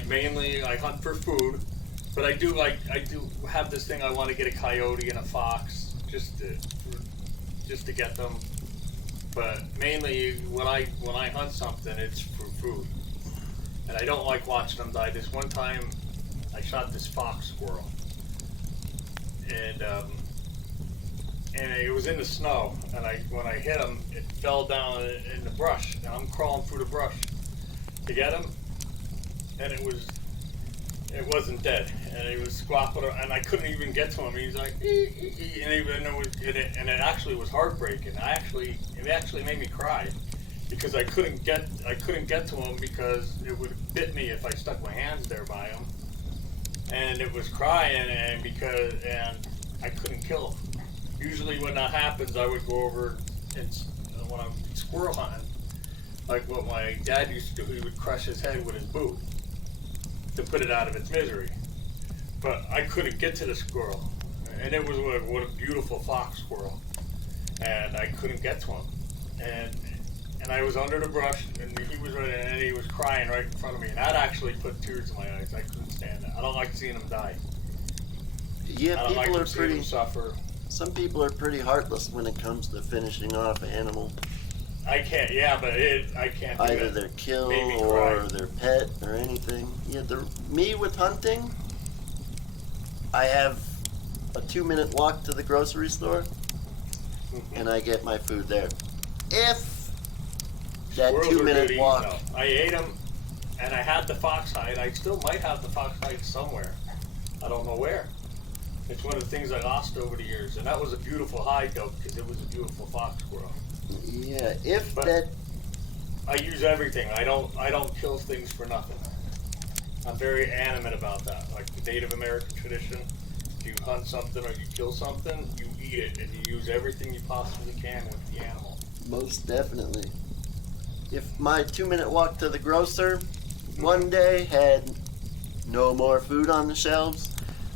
hunt for food. But I do have this thing. I want to get a coyote and a fox just to get them. But mainly when I hunt something, it's for food. And I don't like watching them die. This one time, I shot this fox squirrel, and it was in the snow. And when I hit him, it fell down in the brush. And I'm crawling through the brush to get him, and it wasn't dead, and he was squawking, and I couldn't even get to him. He was like, and it actually was heartbreaking. It actually made me cry because I couldn't get to him because it would have bit me if I stuck my hands there by him, and it was crying, and I couldn't kill him. Usually when that happens, I would go over and when I'm squirrel hunting, like what my dad used to do, he would crush his head with his boot to put it out of its misery. But I couldn't get to the squirrel. And it was what a beautiful fox squirrel. And I couldn't get to him. And I was under the brush, and he was crying right in front of me. And that actually put tears in my eyes. I couldn't stand that. I don't like seeing him die. Yeah, I don't like seeing him suffer. Some people are pretty heartless when it comes to finishing off an animal. I can't, I can't do either that. their kill or their pet or anything. Yeah, me with hunting, I have a 2-minute walk to the grocery store, and I get my food there. If that Squirrels 2-minute walk... I ate them, and I had the fox hide. I still might have the fox hide somewhere. I don't know where. It's one of the things I lost over the years, and that was a beautiful hide, though, because it was a beautiful fox squirrel. Yeah, I use everything. I don't kill things for nothing. I'm very animate about that. Like the Native American tradition, if you hunt something or you kill something, you eat it and you use everything you possibly can with the animal. Most definitely. If my 2-minute walk to the grocer one day had no more food on the shelves,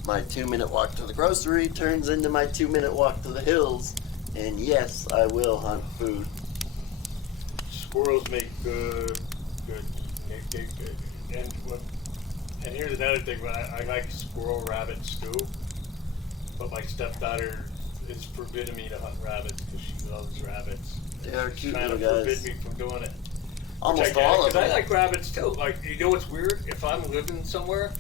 my 2-minute walk to the grocery turns into my 2-minute walk to the hills. And yes, I will hunt food. Squirrels make good. And here's another thing, but I like squirrel rabbit stew. But my stepdaughter is forbidden me to hunt rabbits because she loves rabbits. They are cute Trying little to guys. forbid me from doing it. Almost all of them. Because I like rabbits too. Like, you know what's weird? If I'm living somewhere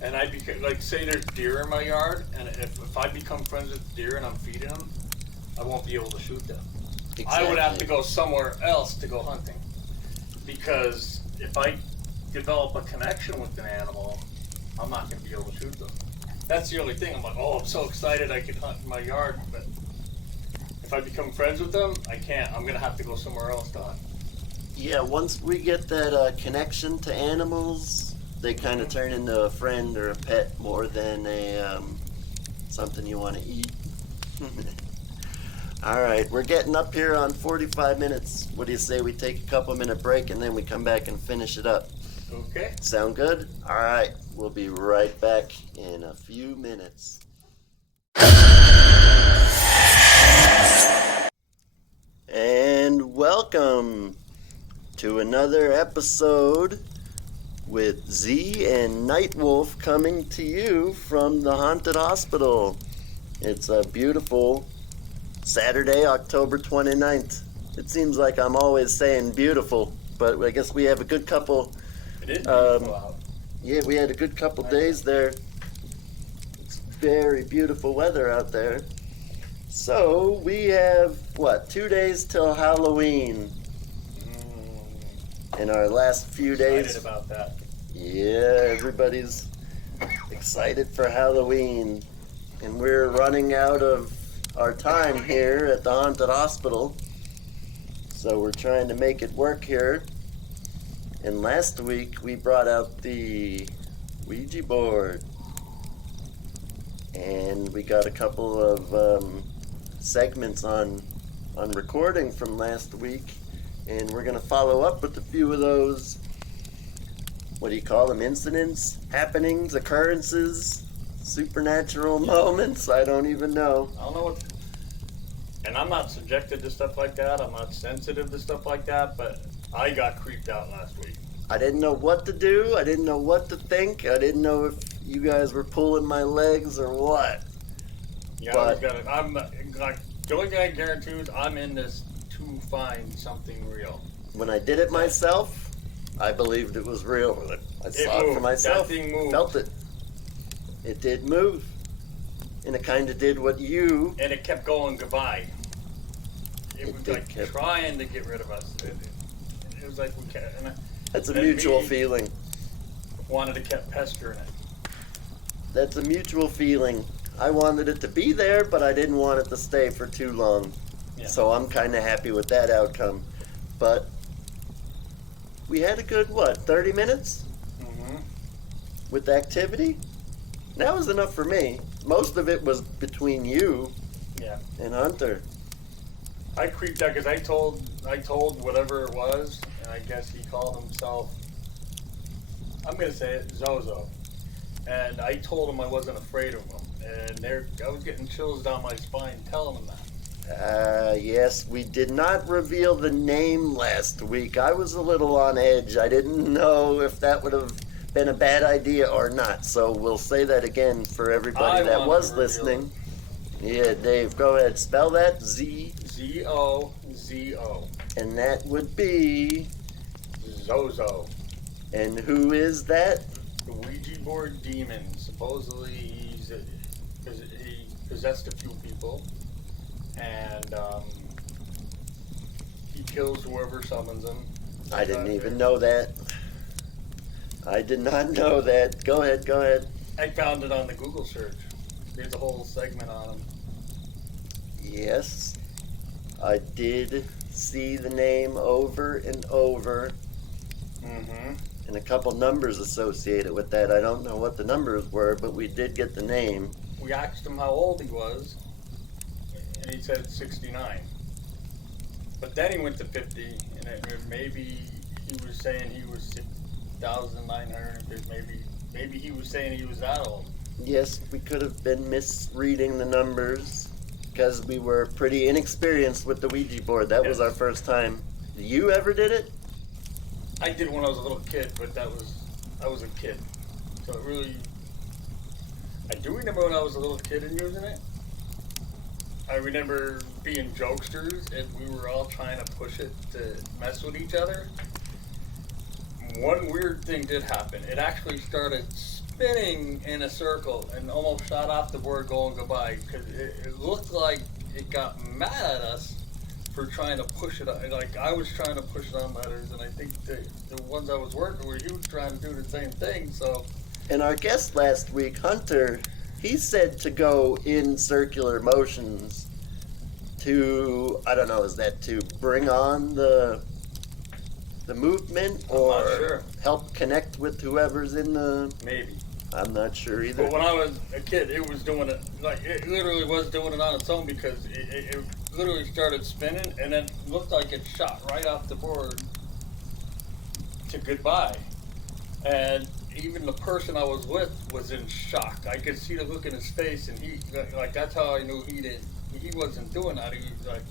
and like, say there's deer in my yard, and if I become friends with deer and I'm feeding them, I won't be able to shoot them. Exactly. I would have to go somewhere else to go hunting. Because if I develop a connection with an animal, I'm not going to be able to shoot them. That's the only thing. I'm like, oh, I'm so excited I could hunt in my yard, but if I become friends with them, I can't. I'm going to have to go somewhere else to hunt. Yeah, once we get that connection to animals, they kind of turn into a friend or a pet more than a something you want to eat. All right, we're getting up here on 45 minutes. What do you say we take a couple-minute break and then we come back and finish it up? Okay. Sound good? All right, we'll be right back in a few minutes. And welcome to another episode with Z and Nightwolf coming to you from the Haunted Hospital. It's a beautiful Saturday, October 29th. It seems like I'm always saying beautiful, but I guess we have a good couple. It is beautiful out. Yeah, we had a good couple days there. It's very beautiful weather out there. So we have, 2 days till Halloween. In our last few days. Excited about that. Yeah, everybody's excited for Halloween. And we're running out of our time here at the Haunted Hospital. So we're trying to make it work here. And last week we brought out the Quija Board. And we got a couple of segments on recording from last week. And we're going to follow up with a few of those, what do you call them, incidents, happenings, occurrences, supernatural moments? I don't even know. I don't know what, and I'm not subjected to stuff like that. I'm not sensitive to stuff like that, but I got creeped out last week. I didn't know what to do. I didn't know what to think. I didn't know if you guys were pulling my legs or what. Yeah, I got it. I'm like, the only thing I guarantee is I'm in this to find something real. When I did it myself, I believed it was real. I saw it for myself. That thing moved. Felt it. It did move. And it kind of did what you... And it kept going goodbye. It was like kept trying to get rid of us. It was like we kept... That's a mutual feeling. Wanted to keep pestering it. That's a mutual feeling. I wanted it to be there, but I didn't want it to stay for too long. Yeah. So I'm kind of happy with that outcome. But we had a good, 30 minutes? Mm-hmm. With activity? That was enough for me. Most of it was between you and Hunter. I creeped out because I told whatever it was, and I guess he called himself, I'm going to say it, Zozo. And I told him I wasn't afraid of him. And I was getting chills down my spine telling him that. Yes, we did not reveal the name last week. I was a little on edge. I didn't know if that would have been a bad idea or not. So we'll say that again for everybody that was listening. Yeah, Dave, go ahead. Spell that. Z-O-Z-O. And that would be... Zozo. And who is that? The Ouija board demon. Supposedly he possessed a few people. And he kills whoever summons him. I didn't even know that. I did not know that. Go ahead. I found it on the Google search. There's a whole segment on him. Yes, I did see the name over and over. Mm-hmm. And a couple numbers associated with that. I don't know what the numbers were, but we did get the name. We asked him how old he was, and he said 69. But then he went to 50, and maybe he was saying he was 6,900. Maybe he was saying he was that old. Yes, we could have been misreading the numbers because we were pretty inexperienced with the Ouija board. That was our first time. You ever did it? I did when I was a little kid, but I was a kid. So I do remember when I was a little kid and using it. I remember being jokesters, and we were all trying to push it to mess with each other. One weird thing did happen. It actually started spinning in a circle and almost shot off the board going goodbye, because it looked like it got mad at us for trying to push it. Like, I was trying to push it on letters, and I think the ones I was working with, he was trying to do the same thing, so. And our guest last week, Hunter, he said to go in circular motions to, I don't know, is that to bring on the movement, or I'm not sure. help connect with whoever's in the... Maybe. I'm not sure either. But when I was a kid, it was doing it, like, it literally was doing it on its own, because it literally started spinning, and then looked like it shot right off the board to goodbye. And even the person I was with was in shock. I could see the look in his face, and he, like, that's how I knew he wasn't doing that. He was like,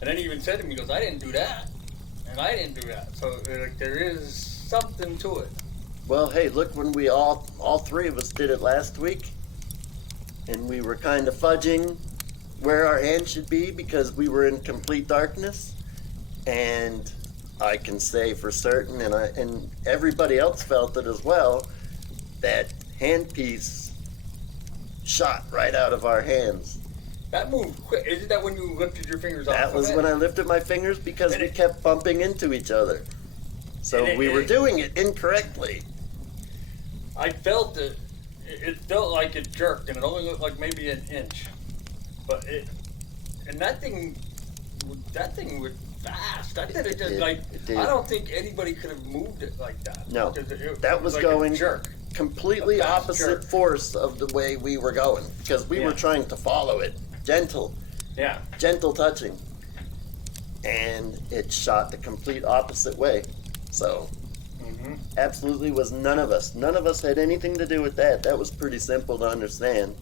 and then he even said to me, he goes, I didn't do that, and I didn't do that. So, like, there is something to it. Well, hey, look, when we all three of us did it last week, and we were kind of fudging where our hand should be because we were in complete darkness, and I can say for certain, and everybody else felt it as well, that handpiece shot right out of our hands. That moved quick. Isn't that when you lifted your fingers off? That was when I lifted my fingers, because we kept bumping into each other. So we were doing it incorrectly. I felt it. It felt like it jerked, and it only looked like maybe an inch. But that thing was fast. I did it just like, I don't think anybody could have moved it like that. No, that was like going completely opposite force of the way we were going, because we were trying to follow it. Gentle touching. And it shot the complete opposite way. So, absolutely was none of us had anything to do with that. That was pretty simple to understand.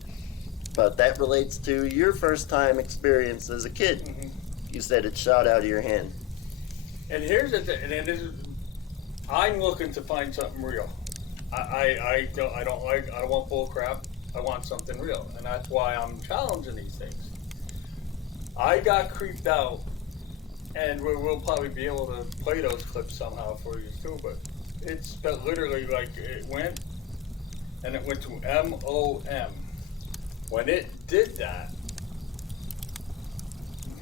But that relates to your first time experience as a kid. You said it shot out of your hand. And here's the thing, and this is, I'm looking to find something real. I don't want bull crap. I want something real, and that's why I'm challenging these things. I got creeped out, and we'll probably be able to play those clips somehow for you too, but it's literally like it went to MOM. When it did that,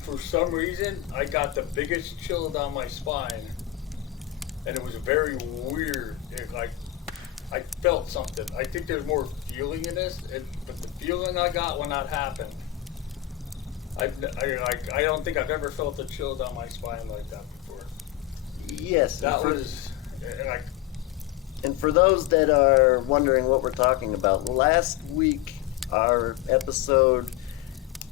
for some reason, I got the biggest chill down my spine, and it was very weird. I felt something. I think there's more feeling in this, but the feeling I got when that happened, I don't think I've ever felt a chill down my spine like that before. Yes, that was like. And for those that are wondering what we're talking about, last week our episode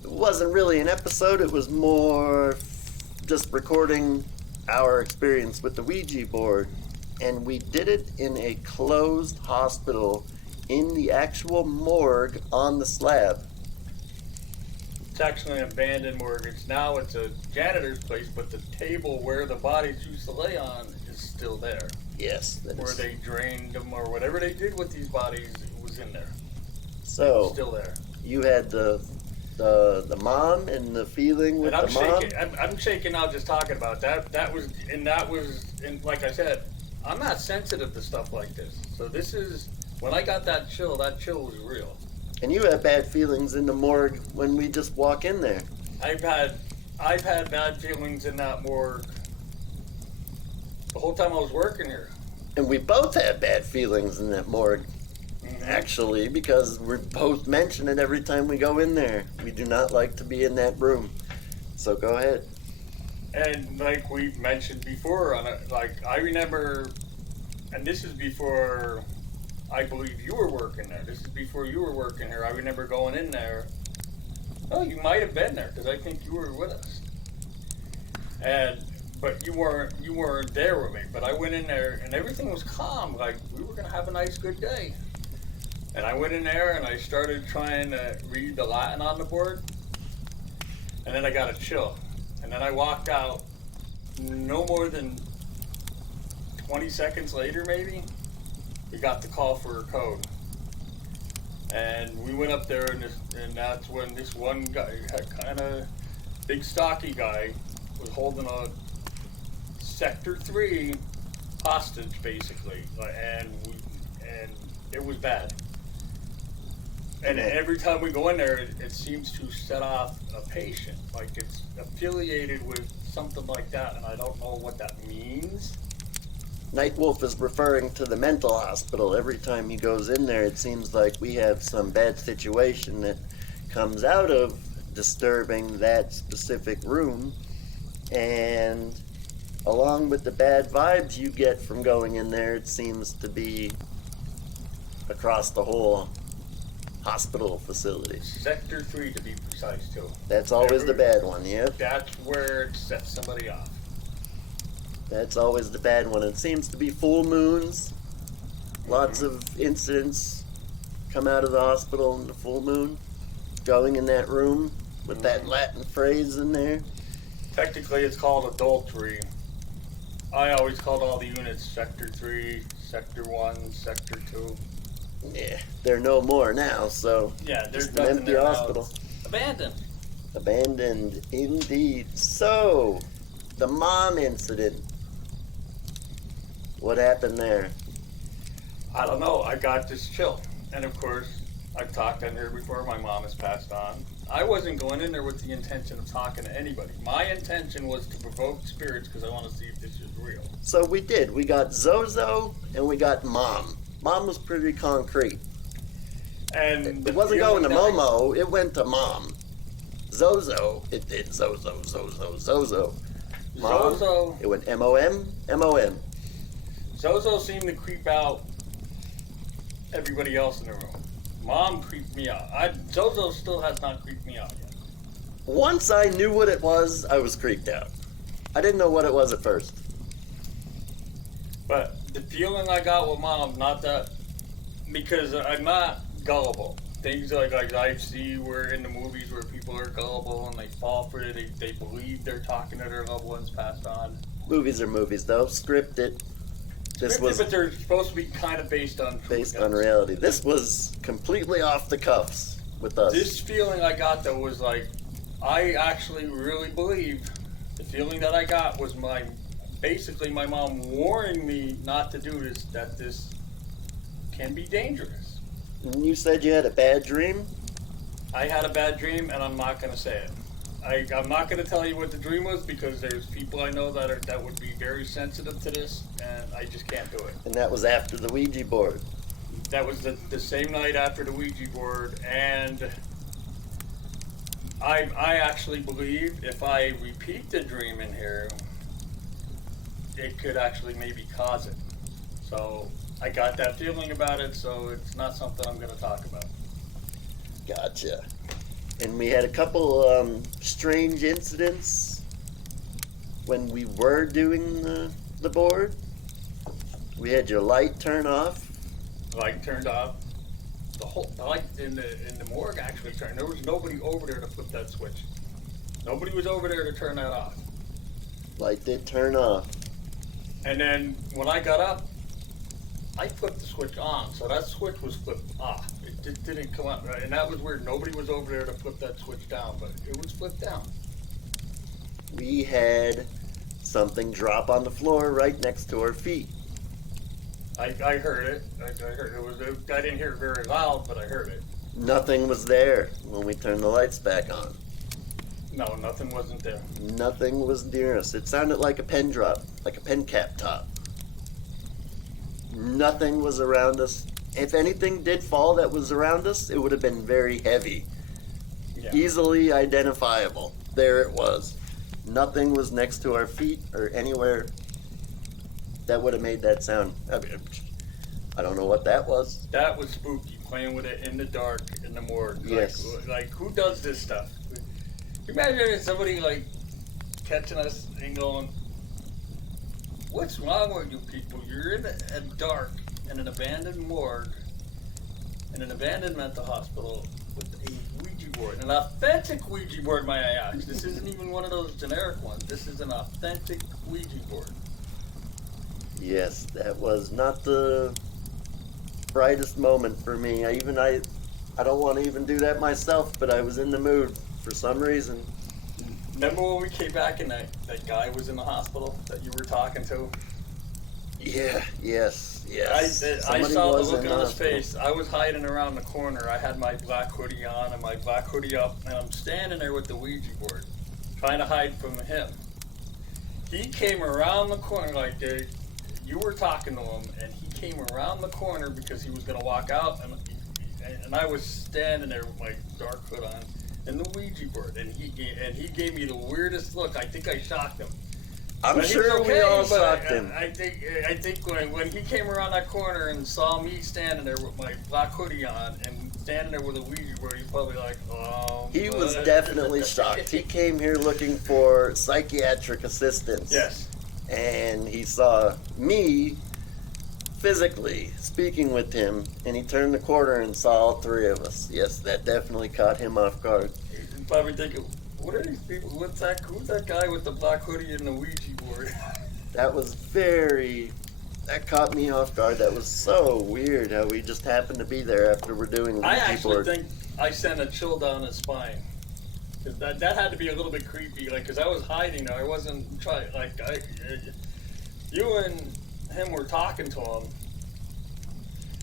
wasn't really an episode. It was more just recording our experience with the Ouija board. And we did it in a closed hospital in the actual morgue on the slab. It's actually an abandoned morgue. It's a janitor's place, but the table where the bodies used to lay on is still there. Yes. Where they drained them or whatever they did with these bodies, it was in there. So, still there. You had the mom and the feeling with the mom? I'm shaking now just talking about that. That was, like I said, I'm not sensitive to stuff like this. So this is, when I got that chill was real. And you have bad feelings in the morgue when we just walk in there. I've had bad feelings in that morgue the whole time I was working here. And we both had bad feelings in that morgue, actually, because we both mention it every time we go in there. We do not like to be in that room. So go ahead. And like we mentioned before, I remember, and this is before I believe you were working there. This is before you were working here. I remember going in there. Oh, you might have been there because I think you were with us. But you weren't there with me. But I went in there and everything was calm. Like we were gonna have a nice, good day. And I went in there and I started trying to read the Latin on the board. And then I got a chill. And then I walked out, no more than 20 seconds later maybe, we got the call for a code. And we went up there, and that's when this one guy, kind of big stocky guy, was holding a Sector 3 hostage, basically, and it was bad. And every time we go in there, it seems to set off a patient, like it's affiliated with something like that, and I don't know what that means. Nightwolf is referring to the mental hospital. Every time he goes in there, it seems like we have some bad situation that comes out of disturbing that specific room. And along with the bad vibes you get from going in there, it seems to be across the whole hospital facility. Sector 3 to be precise, too. That's always the bad one, yep. That's where it sets somebody off. That's always the bad one. It seems to be full moons. Lots of incidents come out of the hospital in the full moon. Going in that room with that Latin phrase in there. Technically, it's called adultery. I always called all the units Sector 3, Sector 1, Sector 2. Yeah, they're no more now, so yeah, there's just an empty hospital. Abandoned. Abandoned, indeed. So, the mom incident. What happened there? I don't know. I got this chill. And of course, I've talked on here before. My mom has passed on. I wasn't going in there with the intention of talking to anybody. My intention was to provoke spirits because I want to see if this is real. So we did. We got Zozo and we got Mom. Mom was pretty concrete. And it wasn't going to Momo, it went to Mom. Zozo, it did Zozo. Mom, Zozo. It went M-O-M, M-O-M. Zozo seemed to creep out everybody else in the room. Mom creeped me out. Zozo still has not creeped me out yet. Once I knew what it was, I was creeped out. I didn't know what it was at first. But the feeling I got with Mom, not that, because I'm not gullible. Things like I see where in the movies where people are gullible and they fall for it, they believe they're talking to their loved ones passed on. Movies are movies, though. Scripted. But they're supposed to be kind of based on reality. This was completely off the cuffs with us. This feeling I got, though, was like, I actually really believe the feeling that I got was basically my mom warning me not to do this, that this can be dangerous. And you said you had a bad dream? I had a bad dream, and I'm not going to say it. I'm not going to tell you what the dream was because there's people I know that would be very sensitive to this, and I just can't do it. And that was after the Ouija board. That was the same night after the Ouija board, and I actually believe if I repeat the dream in here, it could actually maybe cause it. So I got that feeling about it, so it's not something I'm going to talk about. Gotcha. And we had a couple strange incidents when we were doing the board. We had your light turn off. Light turned off. The light in the morgue actually turned. There was nobody over there to flip that switch. Nobody was over there to turn that off. Light did turn off. And then when I got up, I flipped the switch on, so that switch was flipped off. It didn't come up, right? And that was weird. Nobody was over there to flip that switch down, but it was flipped down. We had something drop on the floor right next to our feet. I heard it. I heard it. I didn't hear it very loud, but I heard it. Nothing was there when we turned the lights back on. No, nothing wasn't there. Nothing was near us. It sounded like a pen drop, like a pen cap top. Nothing was around us. If anything did fall that was around us, it would have been very heavy. Yeah. Easily identifiable. There it was. Nothing was next to our feet or anywhere that would have made that sound. I don't know what that was. That was spooky, playing with it in the dark, in the morgue. Yes. Like who does this stuff? Imagine somebody like catching us and going, "What's wrong with you people? You're in a dark in an abandoned morgue, in an abandoned mental hospital with a Ouija board, an authentic Ouija board, may I ask. This isn't even one of those generic ones. This is an authentic Ouija board." Yes, that was not the brightest moment for me. I I don't want to even do that myself, but I was in the mood for some reason. Remember when we came back and that guy was in the hospital that you were talking to? Yeah, yes. I Somebody saw the was look in on his hospital. face. I was hiding around the corner. I had my black hoodie on and my black hoodie up, and I'm standing there with the Ouija board, trying to hide from him. He came around the corner like you were talking to him, and he came around the corner because he was going to walk out, and I was standing there with my dark hood on and the Ouija board, and he gave me the weirdest look. I think I shocked him. I'm But sure he's we okay, all but shocked him. I think when he came around that corner and saw me standing there with my black hoodie on and standing there with a Ouija board, he's probably like, oh. He was definitely shocked. He came here looking for psychiatric assistance. Yes. And he saw me physically speaking with him, and he turned the corner and saw all three of us. Yes, that definitely caught him off guard. He's probably thinking, what are these people? Who's that guy with the black hoodie and the Ouija board? That caught me off guard. That was so weird how we just happened to be there after we're doing the I Ouija actually board. think I sent a chill down his spine. Cause that had to be a little bit creepy, like, cause I was hiding. I wasn't trying. You and him were talking to him,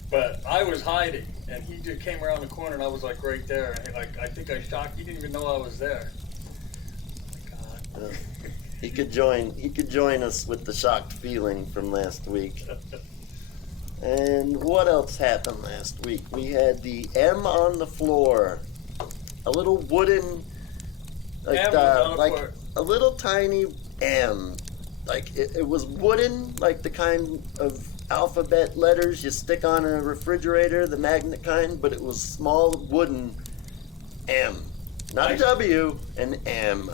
but I was hiding, and he just came around the corner, and I was like right there, and I think I shocked. He didn't even know I was there. Oh my God. He could join us with the shocked feeling from last week. And what else happened last week? We had the M on the floor. A little wooden, M was on the floor. a little tiny M. Like it was wooden, like the kind of alphabet letters you stick on a refrigerator, the magnet kind, but it was small wooden M. Not a W, an M.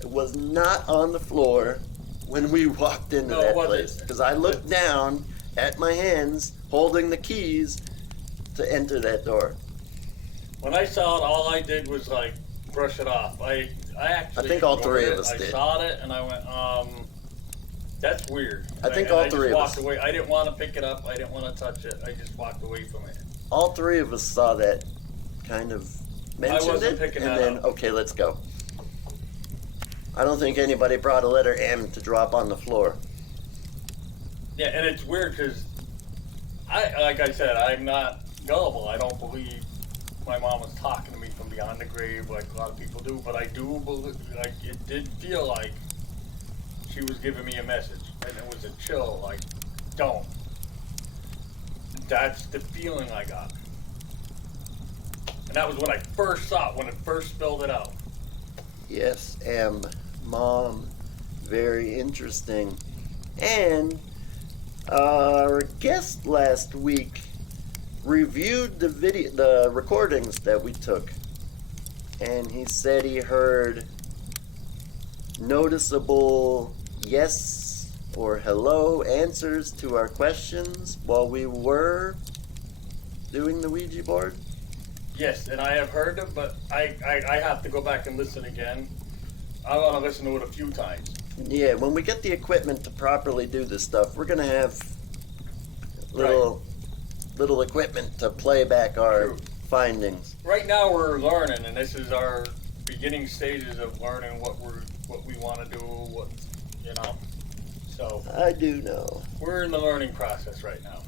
It was not on the floor when we walked into that place. Because I looked down at my hands holding the keys to enter that door. When I saw it, all I did was like brush it off. I think all three of us I did. saw it and I went, that's weird. I think all three of us. I just walked away. I didn't want to pick it up. I didn't want to touch it. I just walked away from it. All three of us saw that, kind of mentioned wasn't it, picking and that then, up. okay, let's go. I don't think anybody brought a letter M to drop on the floor. Yeah, and it's weird because like I said, I'm not gullible. I don't believe my mom was talking to me from beyond the grave like a lot of people do, but I do believe, like, it did feel like she was giving me a message, and it was a chill, like, don't. That's the feeling I got. And that was when I first saw it, when it first spelled it out. Yes, M, Mom, very interesting. And our guest last week reviewed the recordings that we took, and he said he heard noticeable yes or hello answers to our questions while we were doing the Ouija board. Yes, and I have heard them, but I have to go back and listen again. I want to listen to it a few times. Yeah, when we get the equipment to properly do this stuff, we're gonna have little equipment to play back our True. findings. Right now we're learning, and this is our beginning stages of learning what we want to do, So I do know. we're in the learning process right now.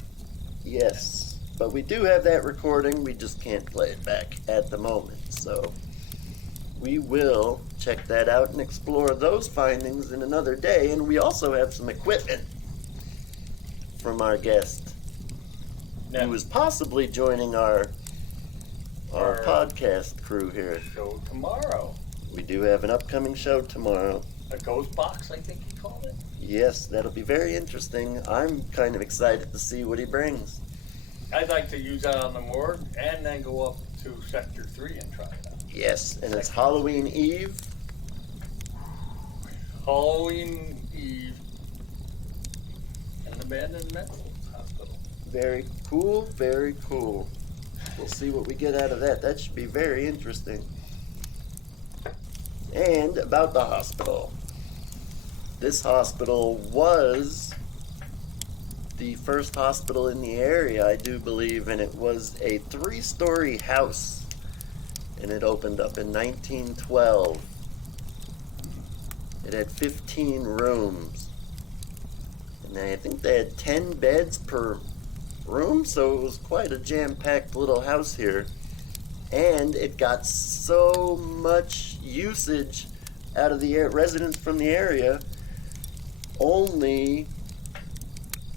Yes, but we do have that recording. We just can't play it back at the moment. So we will check that out and explore those findings in another day. And we also have some equipment from our guest, Now, who is possibly joining our podcast crew here. show tomorrow. We do have an upcoming show tomorrow. A ghost box, I think he called it. Yes, that'll be very interesting. I'm kind of excited to see what he brings. I'd like to use that on the morgue and then go up to Sector 3 and try it out. Yes, and it's Halloween Eve. Halloween Eve in an abandoned mental hospital. Very cool, very cool. We'll see what we get out of that. That should be very interesting. And about the hospital. This hospital was the first hospital in the area, I do believe, and it was a 3-story house, and it opened up in 1912. It had 15 rooms, and I think they had 10 beds per room, so it was quite a jam-packed little house here. And it got so much usage out of the residents from the area, only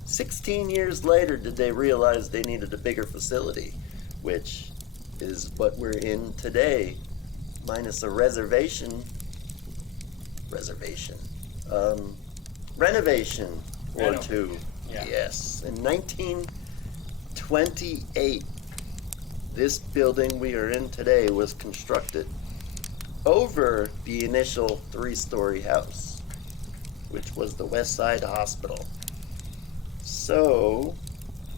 16 years later did they realize they needed a bigger facility, which is what we're in today, minus a renovation or two. Yeah. Yes. In 1928, this building we are in today was constructed over the initial 3-story house, which was the West Side Hospital. So,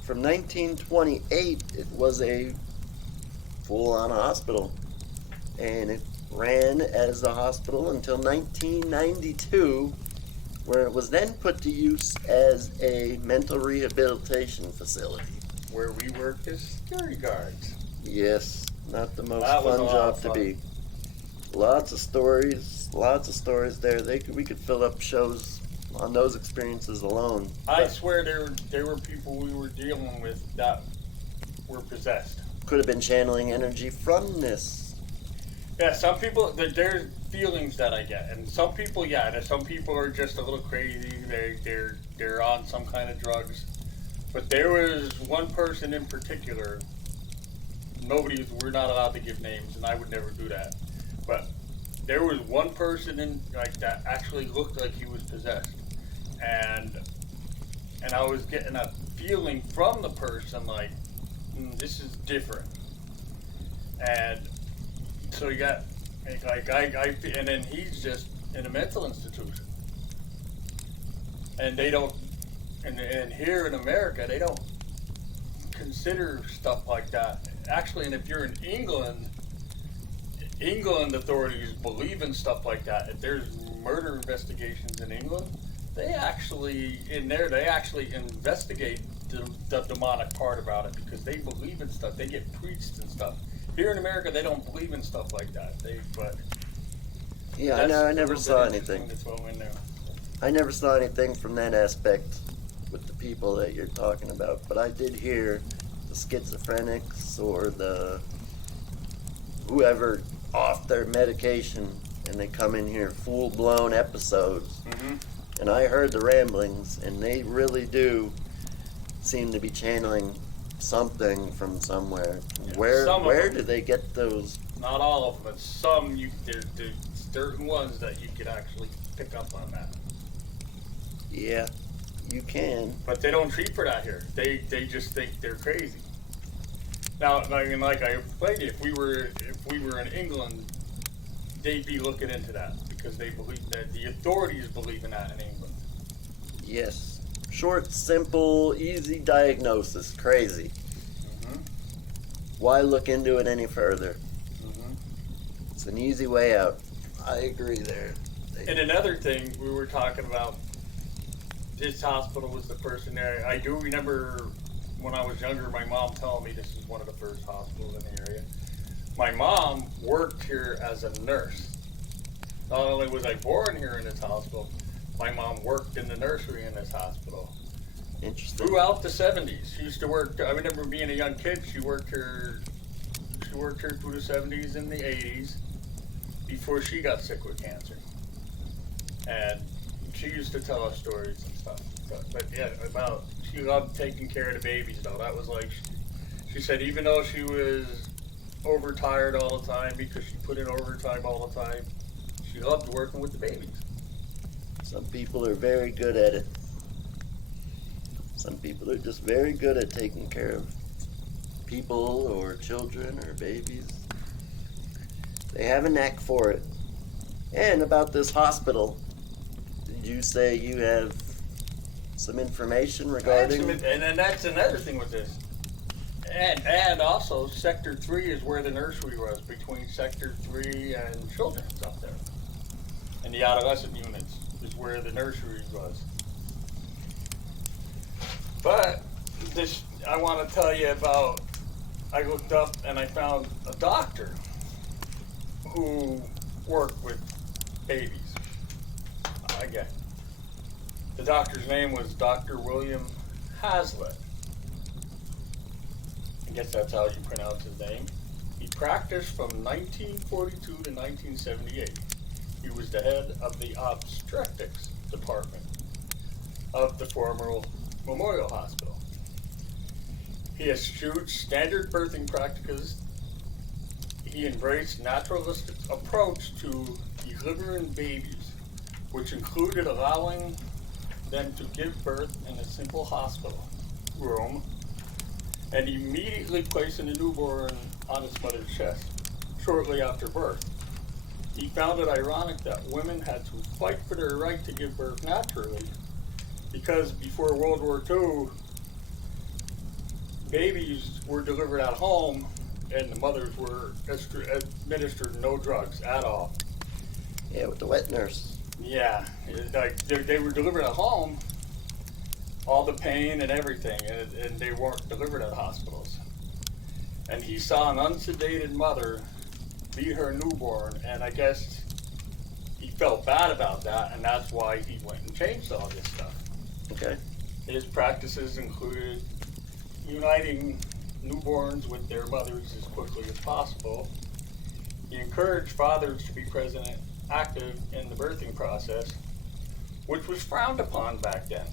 from 1928, it was a full-on hospital, and it ran as a hospital until 1992, where it was then put to use as a mental rehabilitation facility. Where we worked as security guards. Yes, not the most That was fun a lot job of to fun. be. Lots of stories there. We could fill up shows on those experiences alone. I swear there were people we were dealing with that were possessed. Could have been channeling energy from this. Yeah, some people, there's feelings that I get, and some people, and some people are just a little crazy. They're on some kind of drugs. But there was one person in particular. We're not allowed to give names, and I would never do that. But there was one person that actually looked like he was possessed, and I was getting a feeling from the person like, this is different. And so you got and then he's just in a mental institution, and they don't, and here in America they don't consider stuff like that. Actually, and if you're in England authorities believe in stuff like that. If there's murder investigations in England, they actually investigate the demonic part about it because they believe in stuff. They get preached and stuff. Here in America, they don't believe in stuff like that. Yeah, I never saw anything. To throw in there. I never saw anything from that aspect with the people that you're talking about, but I did hear the schizophrenics or the whoever off their medication and they come in here full-blown episodes. Mm-hmm. And I heard the ramblings, and they really do seem to be channeling something from somewhere. Yeah, Where do they get those? Not all of them, but some. There's certain ones that you could actually pick up on that. Yeah, you can. But they don't treat for that here. They just think they're crazy. Now, I mean, like I explained, if we were in England, they'd be looking into that because they believe that the authorities believe in that in England. Yes. Short, simple, easy diagnosis. Crazy. Mm-hmm. Why look into it any further? Mm-hmm. It's an easy way out. I agree there. And another thing we were talking about, this hospital was the first in there. I do remember when I was younger, my mom telling me this is one of the first hospitals in the area. My mom worked here as a nurse. Not only was I born here in this hospital, my mom worked in the nursery in this hospital. Interesting. Throughout the 70s. She used to work, I remember being a young kid, she worked here through the 70s and the 80s before she got sick with cancer. And she used to tell us stories and stuff. But yeah, she loved taking care of the babies though. That was like, she said even though she was overtired all the time because she put in overtime all the time, she loved working with the babies. Some people are very good at it. Some people are just very good at taking care of people or children or babies. They have a knack for it. And about this hospital, did you say you have some information regarding? And then that's another thing with this. And also, Sector 3 is where the nursery was, between Sector 3 and Children's up there. And the adolescent units is where the nursery was. But this, I want to tell you about, I looked up and I found a doctor who worked with babies. Again, the doctor's name was Dr. William Hazlitt. I guess that's how you pronounce his name. He practiced from 1942 to 1978. He was the head of the obstetrics department of the former Memorial Hospital. He eschewed standard birthing practices. He embraced naturalistic approach to delivering babies, which included allowing them to give birth in a simple hospital room and immediately placing a newborn on its mother's chest shortly after birth. He found it ironic that women had to fight for their right to give birth naturally, because before World War II, babies were delivered at home and the mothers were administered no drugs at all. Yeah, with the wet nurse. Yeah, like they were delivered at home, all the pain and everything, and they weren't delivered at hospitals. And he saw an unsedated mother beat her newborn, and I guess he felt bad about that, and that's why he went and changed all this stuff. Okay. His practices included uniting newborns with their mothers as quickly as possible. He encouraged fathers to be present and active in the birthing process, which was frowned upon back then.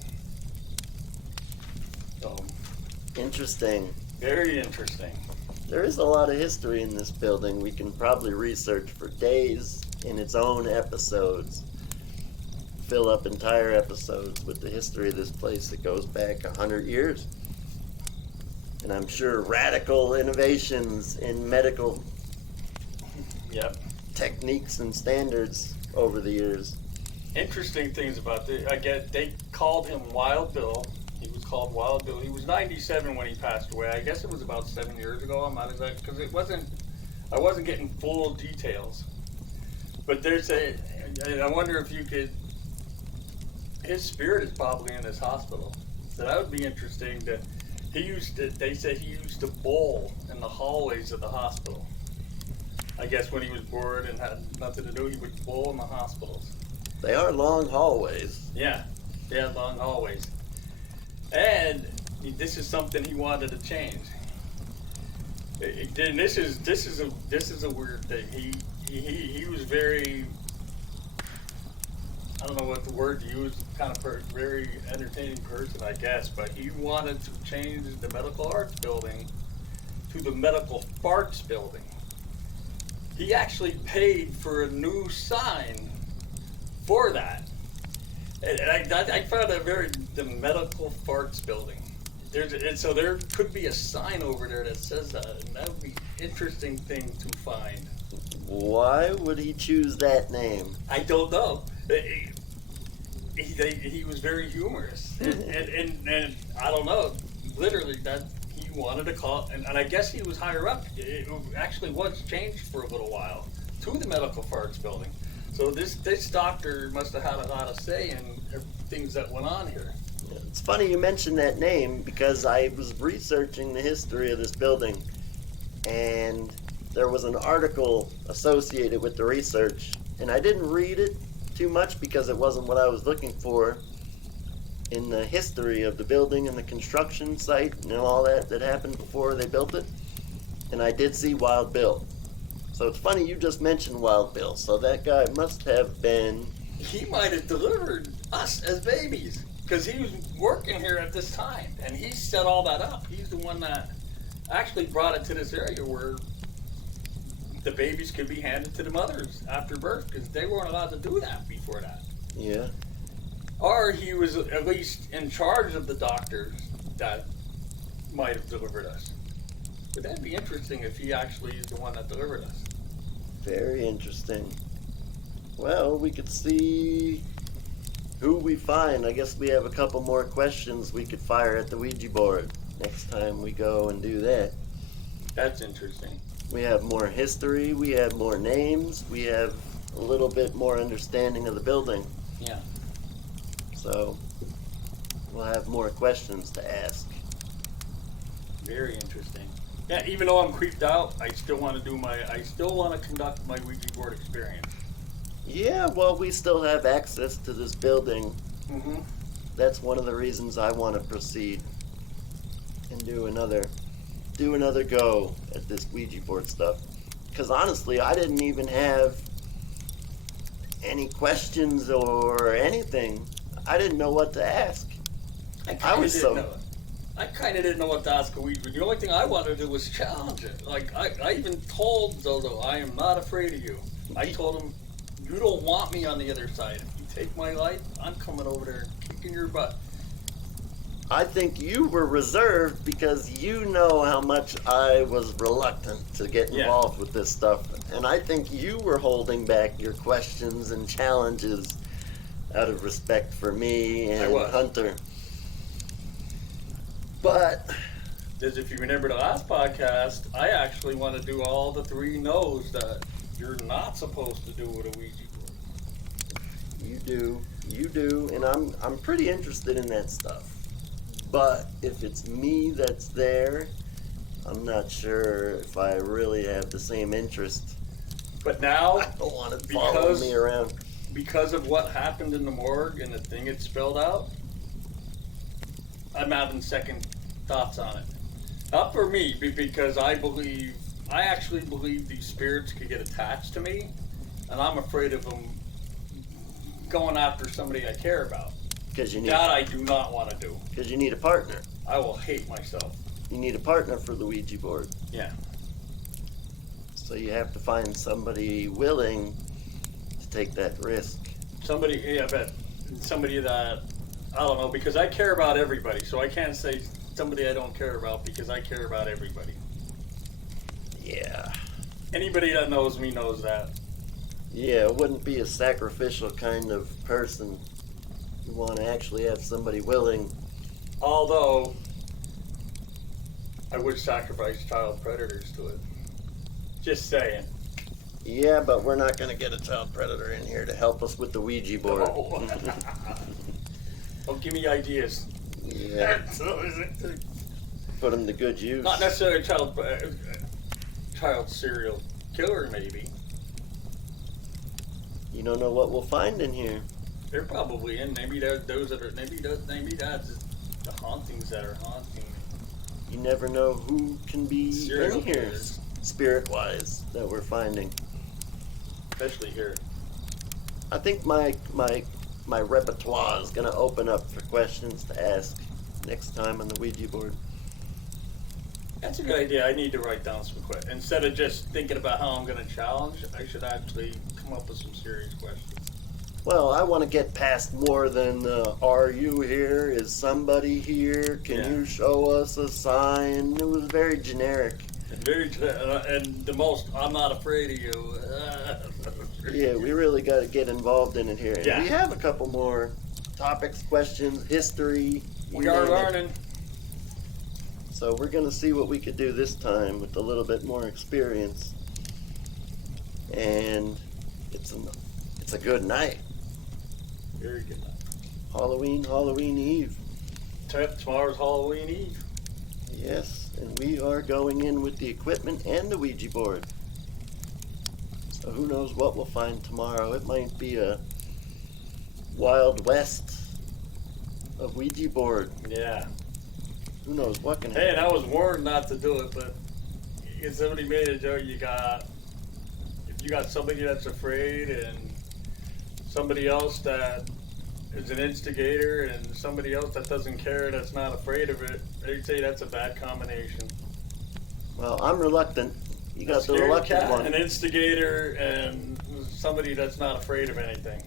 So, Interesting. very interesting. There is a lot of history in this building. We can probably research for days in its own episodes. Fill up entire episodes with the history of this place that goes back 100 years. And I'm sure radical innovations in medical Yep. techniques and standards over the years. Interesting things about this. They called him Wild Bill. He was called Wild Bill. He was 97 when he passed away. I guess it was about 7 years ago. I'm not exact, because I wasn't getting full details. But I wonder if you could, his spirit is probably in this hospital. So that would be interesting. They said he used to bowl in the hallways of the hospital. I guess when he was bored and had nothing to do, he would bowl in the hospitals. They are long hallways. Yeah, they had long hallways. And this is something he wanted to change. And this is a weird thing. He was very, I don't know what the word to use, kind of very entertaining person, I guess, but he wanted to change the medical arts building to the medical farts building. He actually paid for a new sign for that. And I found the medical farts building. So there could be a sign over there that says that, and that would be an interesting thing to find. Why would he choose that name? I don't know. He was very humorous, and I don't know. Literally, that he wanted to call, and I guess he was higher up. It actually was changed for a little while to the medical farts building. So this doctor must have had a lot of say in things that went on here. It's funny you mentioned that name because I was researching the history of this building, and there was an article associated with the research, and I didn't read it too much because it wasn't what I was looking for in the history of the building and the construction site and all that happened before they built it. And I did see Wild Bill. So it's funny you just mentioned Wild Bill. So that guy must have been... He might have delivered us as babies because he was working here at this time, and he set all that up. He's the one that actually brought it to this area where the babies could be handed to the mothers after birth, because they weren't allowed to do that before that. Yeah. Or he was at least in charge of the doctors that might have delivered us. But that'd be interesting if he actually is the one that delivered us. Very interesting. Well, we could see who we find. I guess we have a couple more questions we could fire at the Ouija board next time we go and do that. That's interesting. We have more history, we have more names, we have a little bit more understanding of the building. Yeah. So, we'll have more questions to ask. Very interesting. Yeah, even though I'm creeped out, I still want to conduct my Ouija board experience. Yeah, well, we still have access to this building. Mm-hmm. That's one of the reasons I want to proceed and do another go at this Ouija board stuff. Because honestly, I didn't even have any questions or anything. I didn't know what to ask. I kind of didn't know what to ask a Ouija. The only thing I wanted to do was challenge it. Like, I even told Zozo, I am not afraid of you. I told him, you don't want me on the other side. If you take my life, I'm coming over there and kicking your butt. I think you were reserved because you know how much I was reluctant to get involved with this stuff. And I think you were holding back your questions and challenges out of respect for me and Hunter. But as if you remember the last podcast, I actually want to do all the 3 no's that you're not supposed to do with a Ouija board. You do, and I'm pretty interested in that stuff. But if it's me that's there, I'm not sure if I really have the same interest. But now, I don't want to follow me around. Because of what happened in the morgue and the thing it spelled out, I'm having second thoughts on it. Not for me, because I actually believe these spirits could get attached to me, and I'm afraid of them going after somebody I care about. That I do not want to do. Because you need a partner. I will hate myself. You need a partner for the Ouija board. Yeah. So you have to find somebody willing to take that risk. Somebody that, I don't know, because I care about everybody, so I can't say somebody I don't care about because I care about everybody. Yeah. Anybody that knows me knows that. Yeah, it wouldn't be a sacrificial kind of person. You want to actually have somebody willing. Although, I would sacrifice child predators to it. Just saying. Yeah, but we're not going to get a child predator in here to help us with the Ouija board. No. Don't give me ideas. Yeah. Put them to good use. Not necessarily a child serial killer, maybe. You don't know what we'll find in here. They're probably in. Maybe that's the hauntings that are haunting. You never know who can be serial in here, killers. Spirit-wise, that we're finding. Especially here. I think my repertoire is going to open up for questions to ask next time on the Ouija board. That's a good idea. I need to write down some questions. Instead of just thinking about how I'm going to challenge, I should actually come up with some serious questions. Well, I want to get past more than, are you here? Is somebody here? Can you show us a sign? It was very generic. And the most, I'm not afraid of you. Yeah, we really got to get involved in it here. Yeah. We have a couple more topics, questions, history. We are learning. So we're going to see what we could do this time with a little bit more experience. And it's a good night. Very good night. Halloween Eve. Tomorrow's Halloween Eve. Yes, and we are going in with the equipment and the Ouija board. So who knows what we'll find tomorrow. It might be a Wild West of Ouija board. Yeah. Who knows what can happen. Hey, and I was warned not to do it, but if somebody made a joke, if you got somebody that's afraid and somebody else that is an instigator and somebody else that doesn't care, that's not afraid of it, they'd say that's a bad combination. Well, I'm reluctant. You got the reluctant one. An instigator and somebody that's not afraid of anything.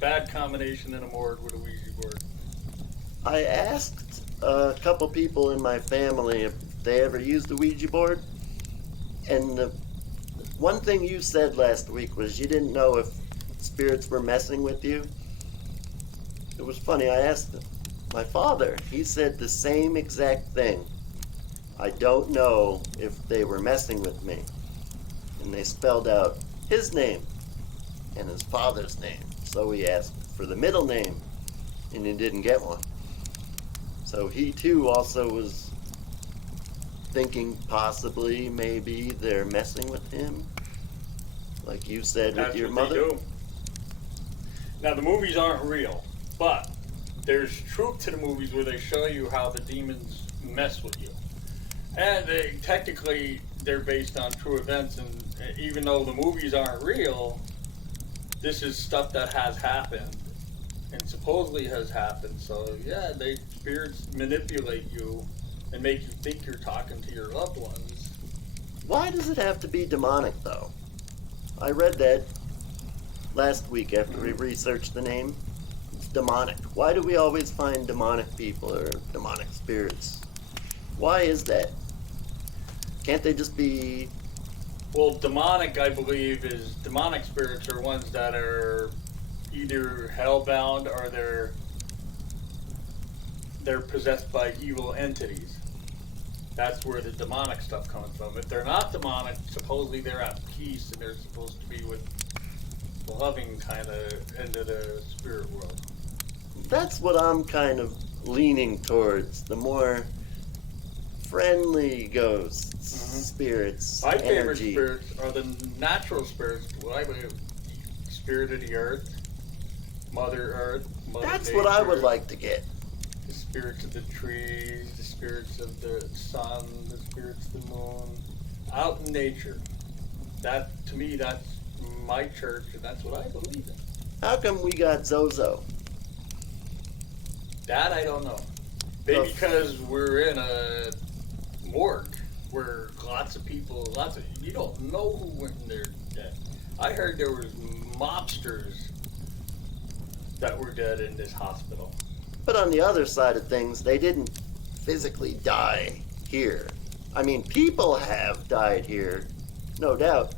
Bad combination in a morgue with a Ouija board. I asked a couple people in my family if they ever used the Ouija board, and the one thing you said last week was you didn't know if spirits were messing with you. It was funny, I asked my father. He said the same exact thing. I don't know if they were messing with me. And they spelled out his name and his father's name. So he asked for the middle name, and he didn't get one. So he too also was thinking possibly maybe they're messing with him, like you said with your mother. They do. Now the movies aren't real, but there's truth to the movies where they show you how the demons mess with you, and technically they're based on true events. And even though the movies aren't real, this is stuff that has happened and supposedly has happened. So yeah, spirits manipulate you and make you think you're talking to your loved ones. Why does it have to be demonic, though? I read that last week after we researched the name. It's demonic. Why do we always find demonic people or demonic spirits? Why is that? Can't they just be... Well, demonic, I believe, demonic spirits are ones that are either hellbound or they're possessed by evil entities. That's where the demonic stuff comes from. If they're not demonic, supposedly they're at peace and they're supposed to be with the loving kind of end of the spirit world. That's what I'm kind of leaning towards. The more friendly ghosts, spirits, My favorite energy. spirits are the natural spirits. What I believe, spirit of the earth, Mother Earth, Mother That's Nature, what I would like to get. the spirits of the trees, the spirits of the sun, the spirits of the moon, out in nature. That, to me, that's my church, and that's what I believe in. How come we got Zozo? That I don't know. Maybe because we're in a morgue where lots of people, you don't know who went in there dead. I heard there was mobsters that were dead in this hospital. But on the other side of things, they didn't physically die here. I mean, people have died here, no doubt.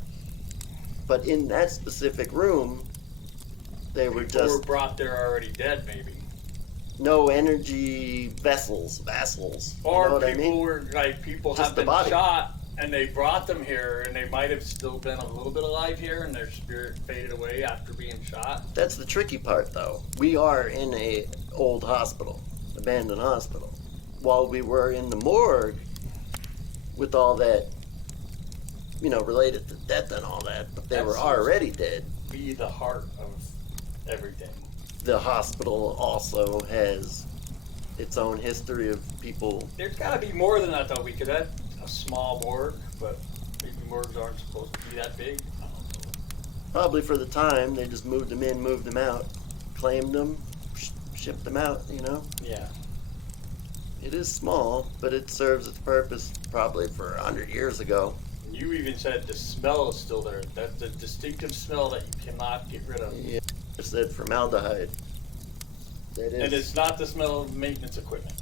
But in that specific room, they were People just... were brought there already dead, maybe. no energy vassals. Or you know what people I mean? were, like, people Just have the been body. shot, and they brought them here, and they might have still been a little bit alive here, and their spirit faded away after being shot. That's the tricky part, though. We are in a old hospital, abandoned hospital. While we were in the morgue with all that, related to death and all that, but they were already dead. Be the heart of everything. The hospital also has its own history of people. There's got to be more than that, though. We could have a small morgue, but maybe morgues aren't supposed to be that big. I don't know. Probably for the time, they just moved them in, moved them out, claimed them, shipped them out, Yeah. It is small, but it serves its purpose probably for 100 years ago. You even said the smell is still there. That's the distinctive smell that you cannot get rid of. Yeah, I said formaldehyde. That is. And it's not the smell of maintenance equipment.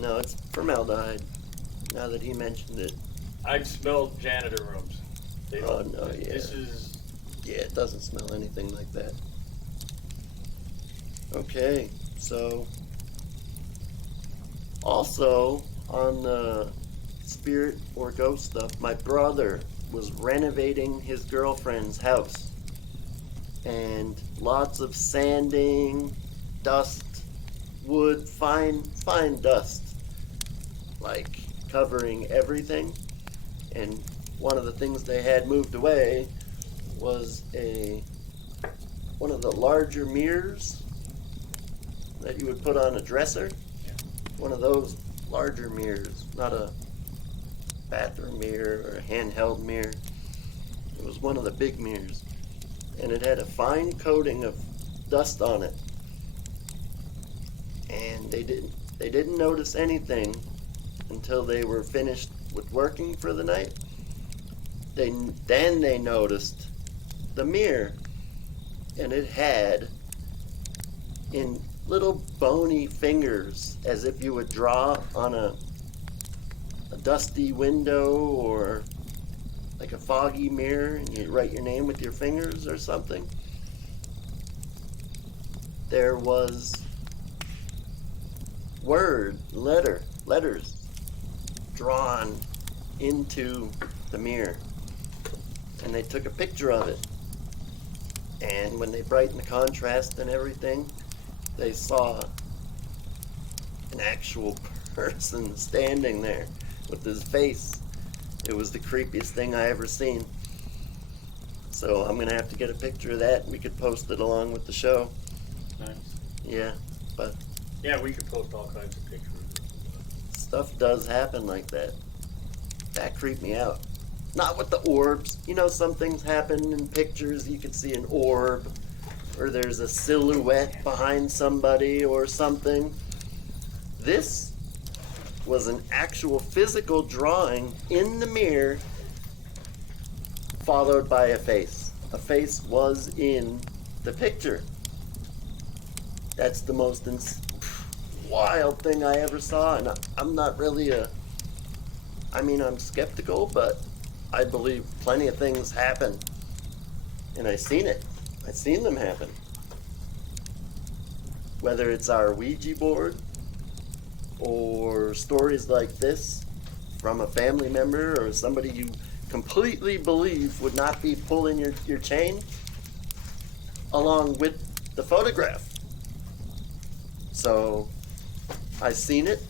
No, it's formaldehyde. Now that he mentioned it. I've smelled janitor rooms. They Oh, don't. no, yeah. This is. Yeah, it doesn't smell anything like that. Okay, so also on the spirit or ghost stuff, my brother was renovating his girlfriend's house, and lots of sanding, dust, wood, fine dust, like covering everything. And one of the things they had moved away was one of the larger mirrors that you would put on a dresser. Yeah. One of those larger mirrors, not a bathroom mirror or a handheld mirror. It was one of the big mirrors, and it had a fine coating of dust on it. And they didn't notice anything until they were finished with working for the night. Then they noticed the mirror, and it had in little bony fingers, as if you would draw on a dusty window or like a foggy mirror, and you write your name with your fingers or something. There was letters drawn into the mirror, and they took a picture of it. And when they brightened the contrast and everything, they saw an actual person standing there with his face. It was the creepiest thing I ever seen. So I'm gonna have to get a picture of that. We could post it along with the show. Nice. Yeah, but Yeah, we could post all kinds of pictures. stuff does happen like that. That creeped me out. Not with the orbs. You know, some things happen in pictures. You can see an orb, or there's a silhouette behind somebody or something. This was an actual physical drawing in the mirror, followed by a face. A face was in the picture. That's the most wild thing I ever saw, and I'm not really I'm skeptical, but I believe plenty of things happen. And I've seen it. I've seen them happen. Whether it's our Ouija board or stories like this from a family member or somebody you completely believe would not be pulling your chain, along with the photograph. So I've seen it.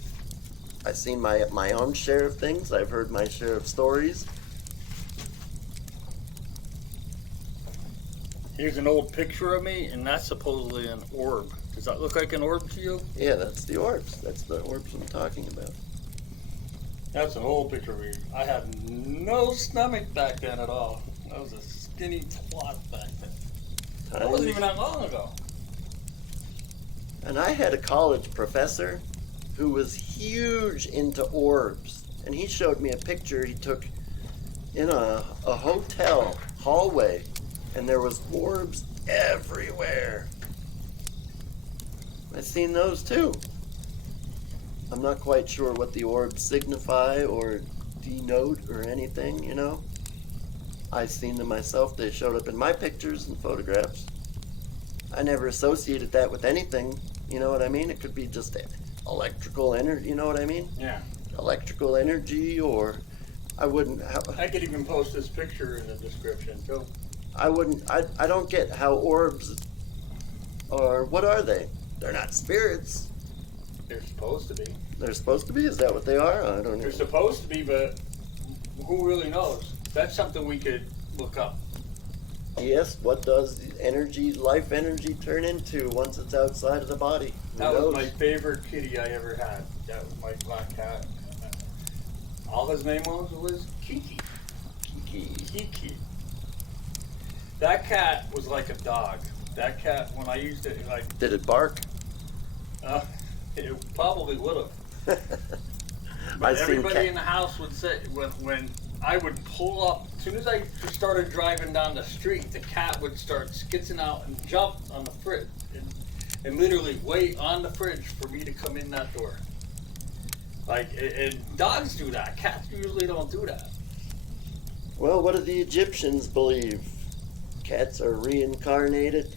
I've seen my own share of things. I've heard my share of stories. Here's an old picture of me, and that's supposedly an orb. Does that look like an orb to you? Yeah, that's the orbs. That's the orbs I'm talking about. That's an old picture of me. I had no stomach back then at all. I was a skinny twat back then. That wasn't even that long ago. And I had a college professor who was huge into orbs. And he showed me a picture he took in a hotel hallway. And there was orbs everywhere. I've seen those too. I'm not quite sure what the orbs signify or denote or anything, you know. I've seen them myself. They showed up in my pictures and photographs. I never associated that with anything, you know what I mean? It could be just electrical energy, you know what I mean? Yeah. Electrical energy, or I wouldn't... I could even post this picture in the description too. I don't get how orbs, or what are they? They're not spirits. They're supposed to be. They're supposed to be? Is that what they are? I don't know. They're supposed to be, but who really knows? That's something we could look up. Yes, what does energy, life energy turn into once it's outside of the body? That was my favorite kitty I ever had. That was my black cat. All his name was Kiki. Kiki. That cat was like a dog. That cat, when I used it, like... Did it bark? It probably would have. But everybody in the house would say, when I would pull up, as soon as I started driving down the street, the cat would start skitzing out and jump on the fridge and literally wait on the fridge for me to come in that door. Like, and dogs do that. Cats usually don't do that. Well, what do the Egyptians believe? Cats are reincarnated?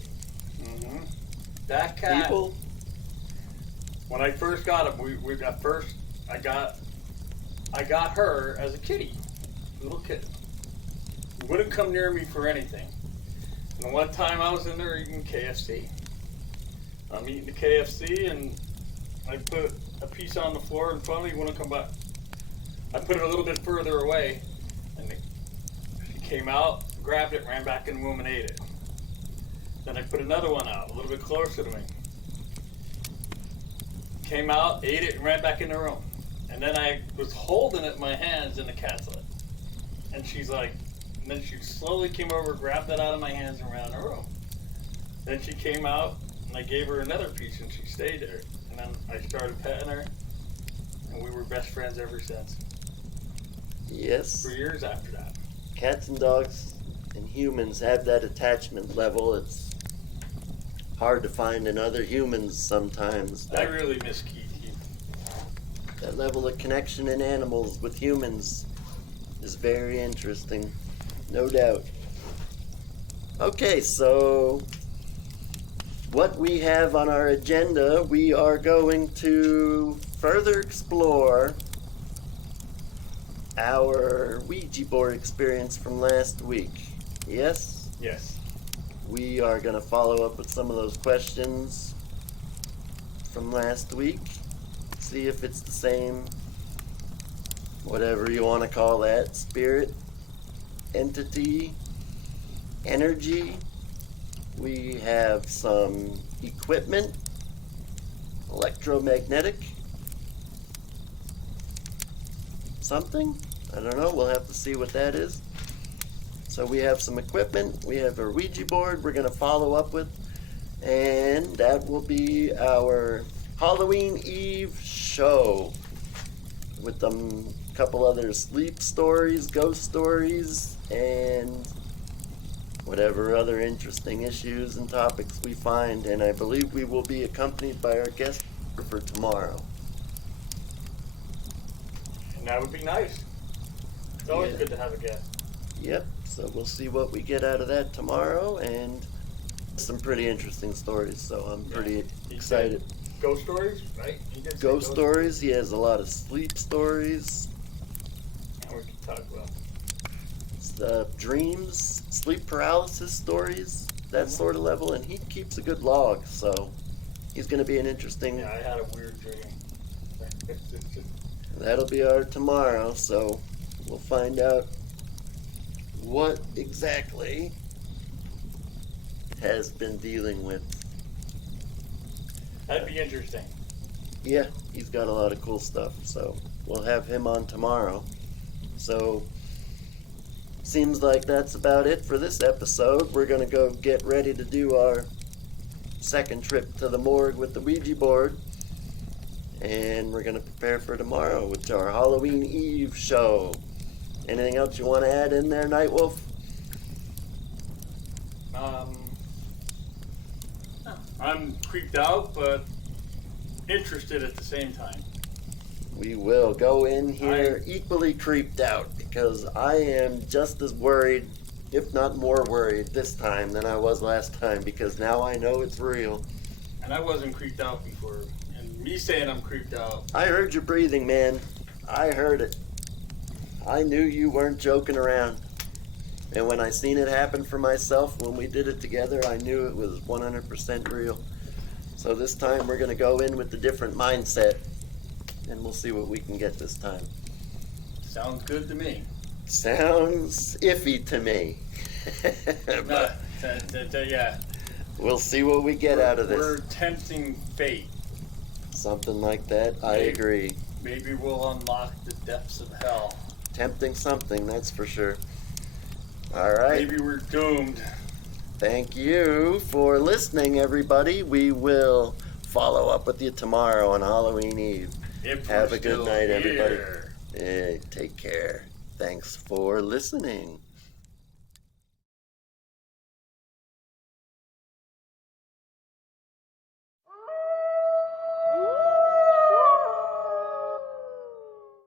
Mm-hmm. That cat... People? When I first got him, I got her as a kitty, little kitten. Wouldn't come near me for anything. And one time I was in there eating KFC. I'm eating the KFC and I put a piece on the floor in front of me. Wouldn't come back. I put it a little bit further away, and she came out, grabbed it, ran back in the room and ate it. Then I put another one out, a little bit closer to me. Came out, ate it, and ran back in the room. And then I was holding it in my hands, and the cat's lit. And she's like, and then she slowly came over, grabbed that out of my hands, and ran the room. Then she came out, and I gave her another piece, and she stayed there. And then I started petting her, and we were best friends ever since. Yes. For years after that. Cats and dogs and humans have that attachment level. It's hard to find in other humans sometimes. I really miss Kiki. That level of connection in animals with humans is very interesting, no doubt. Okay, so what we have on our agenda, we are going to further explore our Ouija board experience from last week. Yes? Yes. We are going to follow up with some of those questions from last week. see if it's the same, whatever you want to call that, spirit, entity, energy. We have some equipment, electromagnetic, something. I don't know. We'll have to see what that is. So we have some equipment. We have a Ouija board we're going to follow up with. And that will be our Halloween Eve show with a couple other sleep stories, ghost stories, and whatever other interesting issues and topics we find. And I believe we will be accompanied by our guest for tomorrow. And that would be nice. It's always good to have a guest. Yep, so we'll see what we get out of that tomorrow, and some pretty interesting stories, so I'm pretty excited. Ghost stories, right? Ghost stories, he has a lot of sleep stories. And we can talk about dreams, sleep paralysis stories, that sort of level, and he keeps a good log, so he's going to be an interesting... Yeah, I had a weird dream. That'll be our tomorrow, so we'll find out what exactly has been dealing with. That'd be interesting. Yeah, he's got a lot of cool stuff, so we'll have him on tomorrow. So, seems like that's about it for this episode. We're going to go get ready to do our second trip to the morgue with the Ouija board. And we're going to prepare for tomorrow with our Halloween Eve show. Anything else you want to add in there, Nightwolf? I'm creeped out, but interested at the same time. We will go in here equally creeped out, because I am just as worried, if not more worried this time than I was last time, because now I know it's real. And I wasn't creeped out before. And me saying I'm creeped out. I heard your breathing, man. I heard it. I knew you weren't joking around. And when I seen it happen for myself, when we did it together, I knew it was 100% real. So this time we're going to go in with a different mindset, and we'll see what we can get this time. Sounds good to me. Sounds iffy to me. But yeah. We'll see what we get out of this. We're tempting fate. Something like that, I agree. Maybe we'll unlock the depths of hell. Tempting something, that's for sure. All right. Maybe we're doomed. Thank you for listening, everybody. We will follow up with you tomorrow on Halloween Eve. Have a good night, everybody. Take care. Thanks for listening.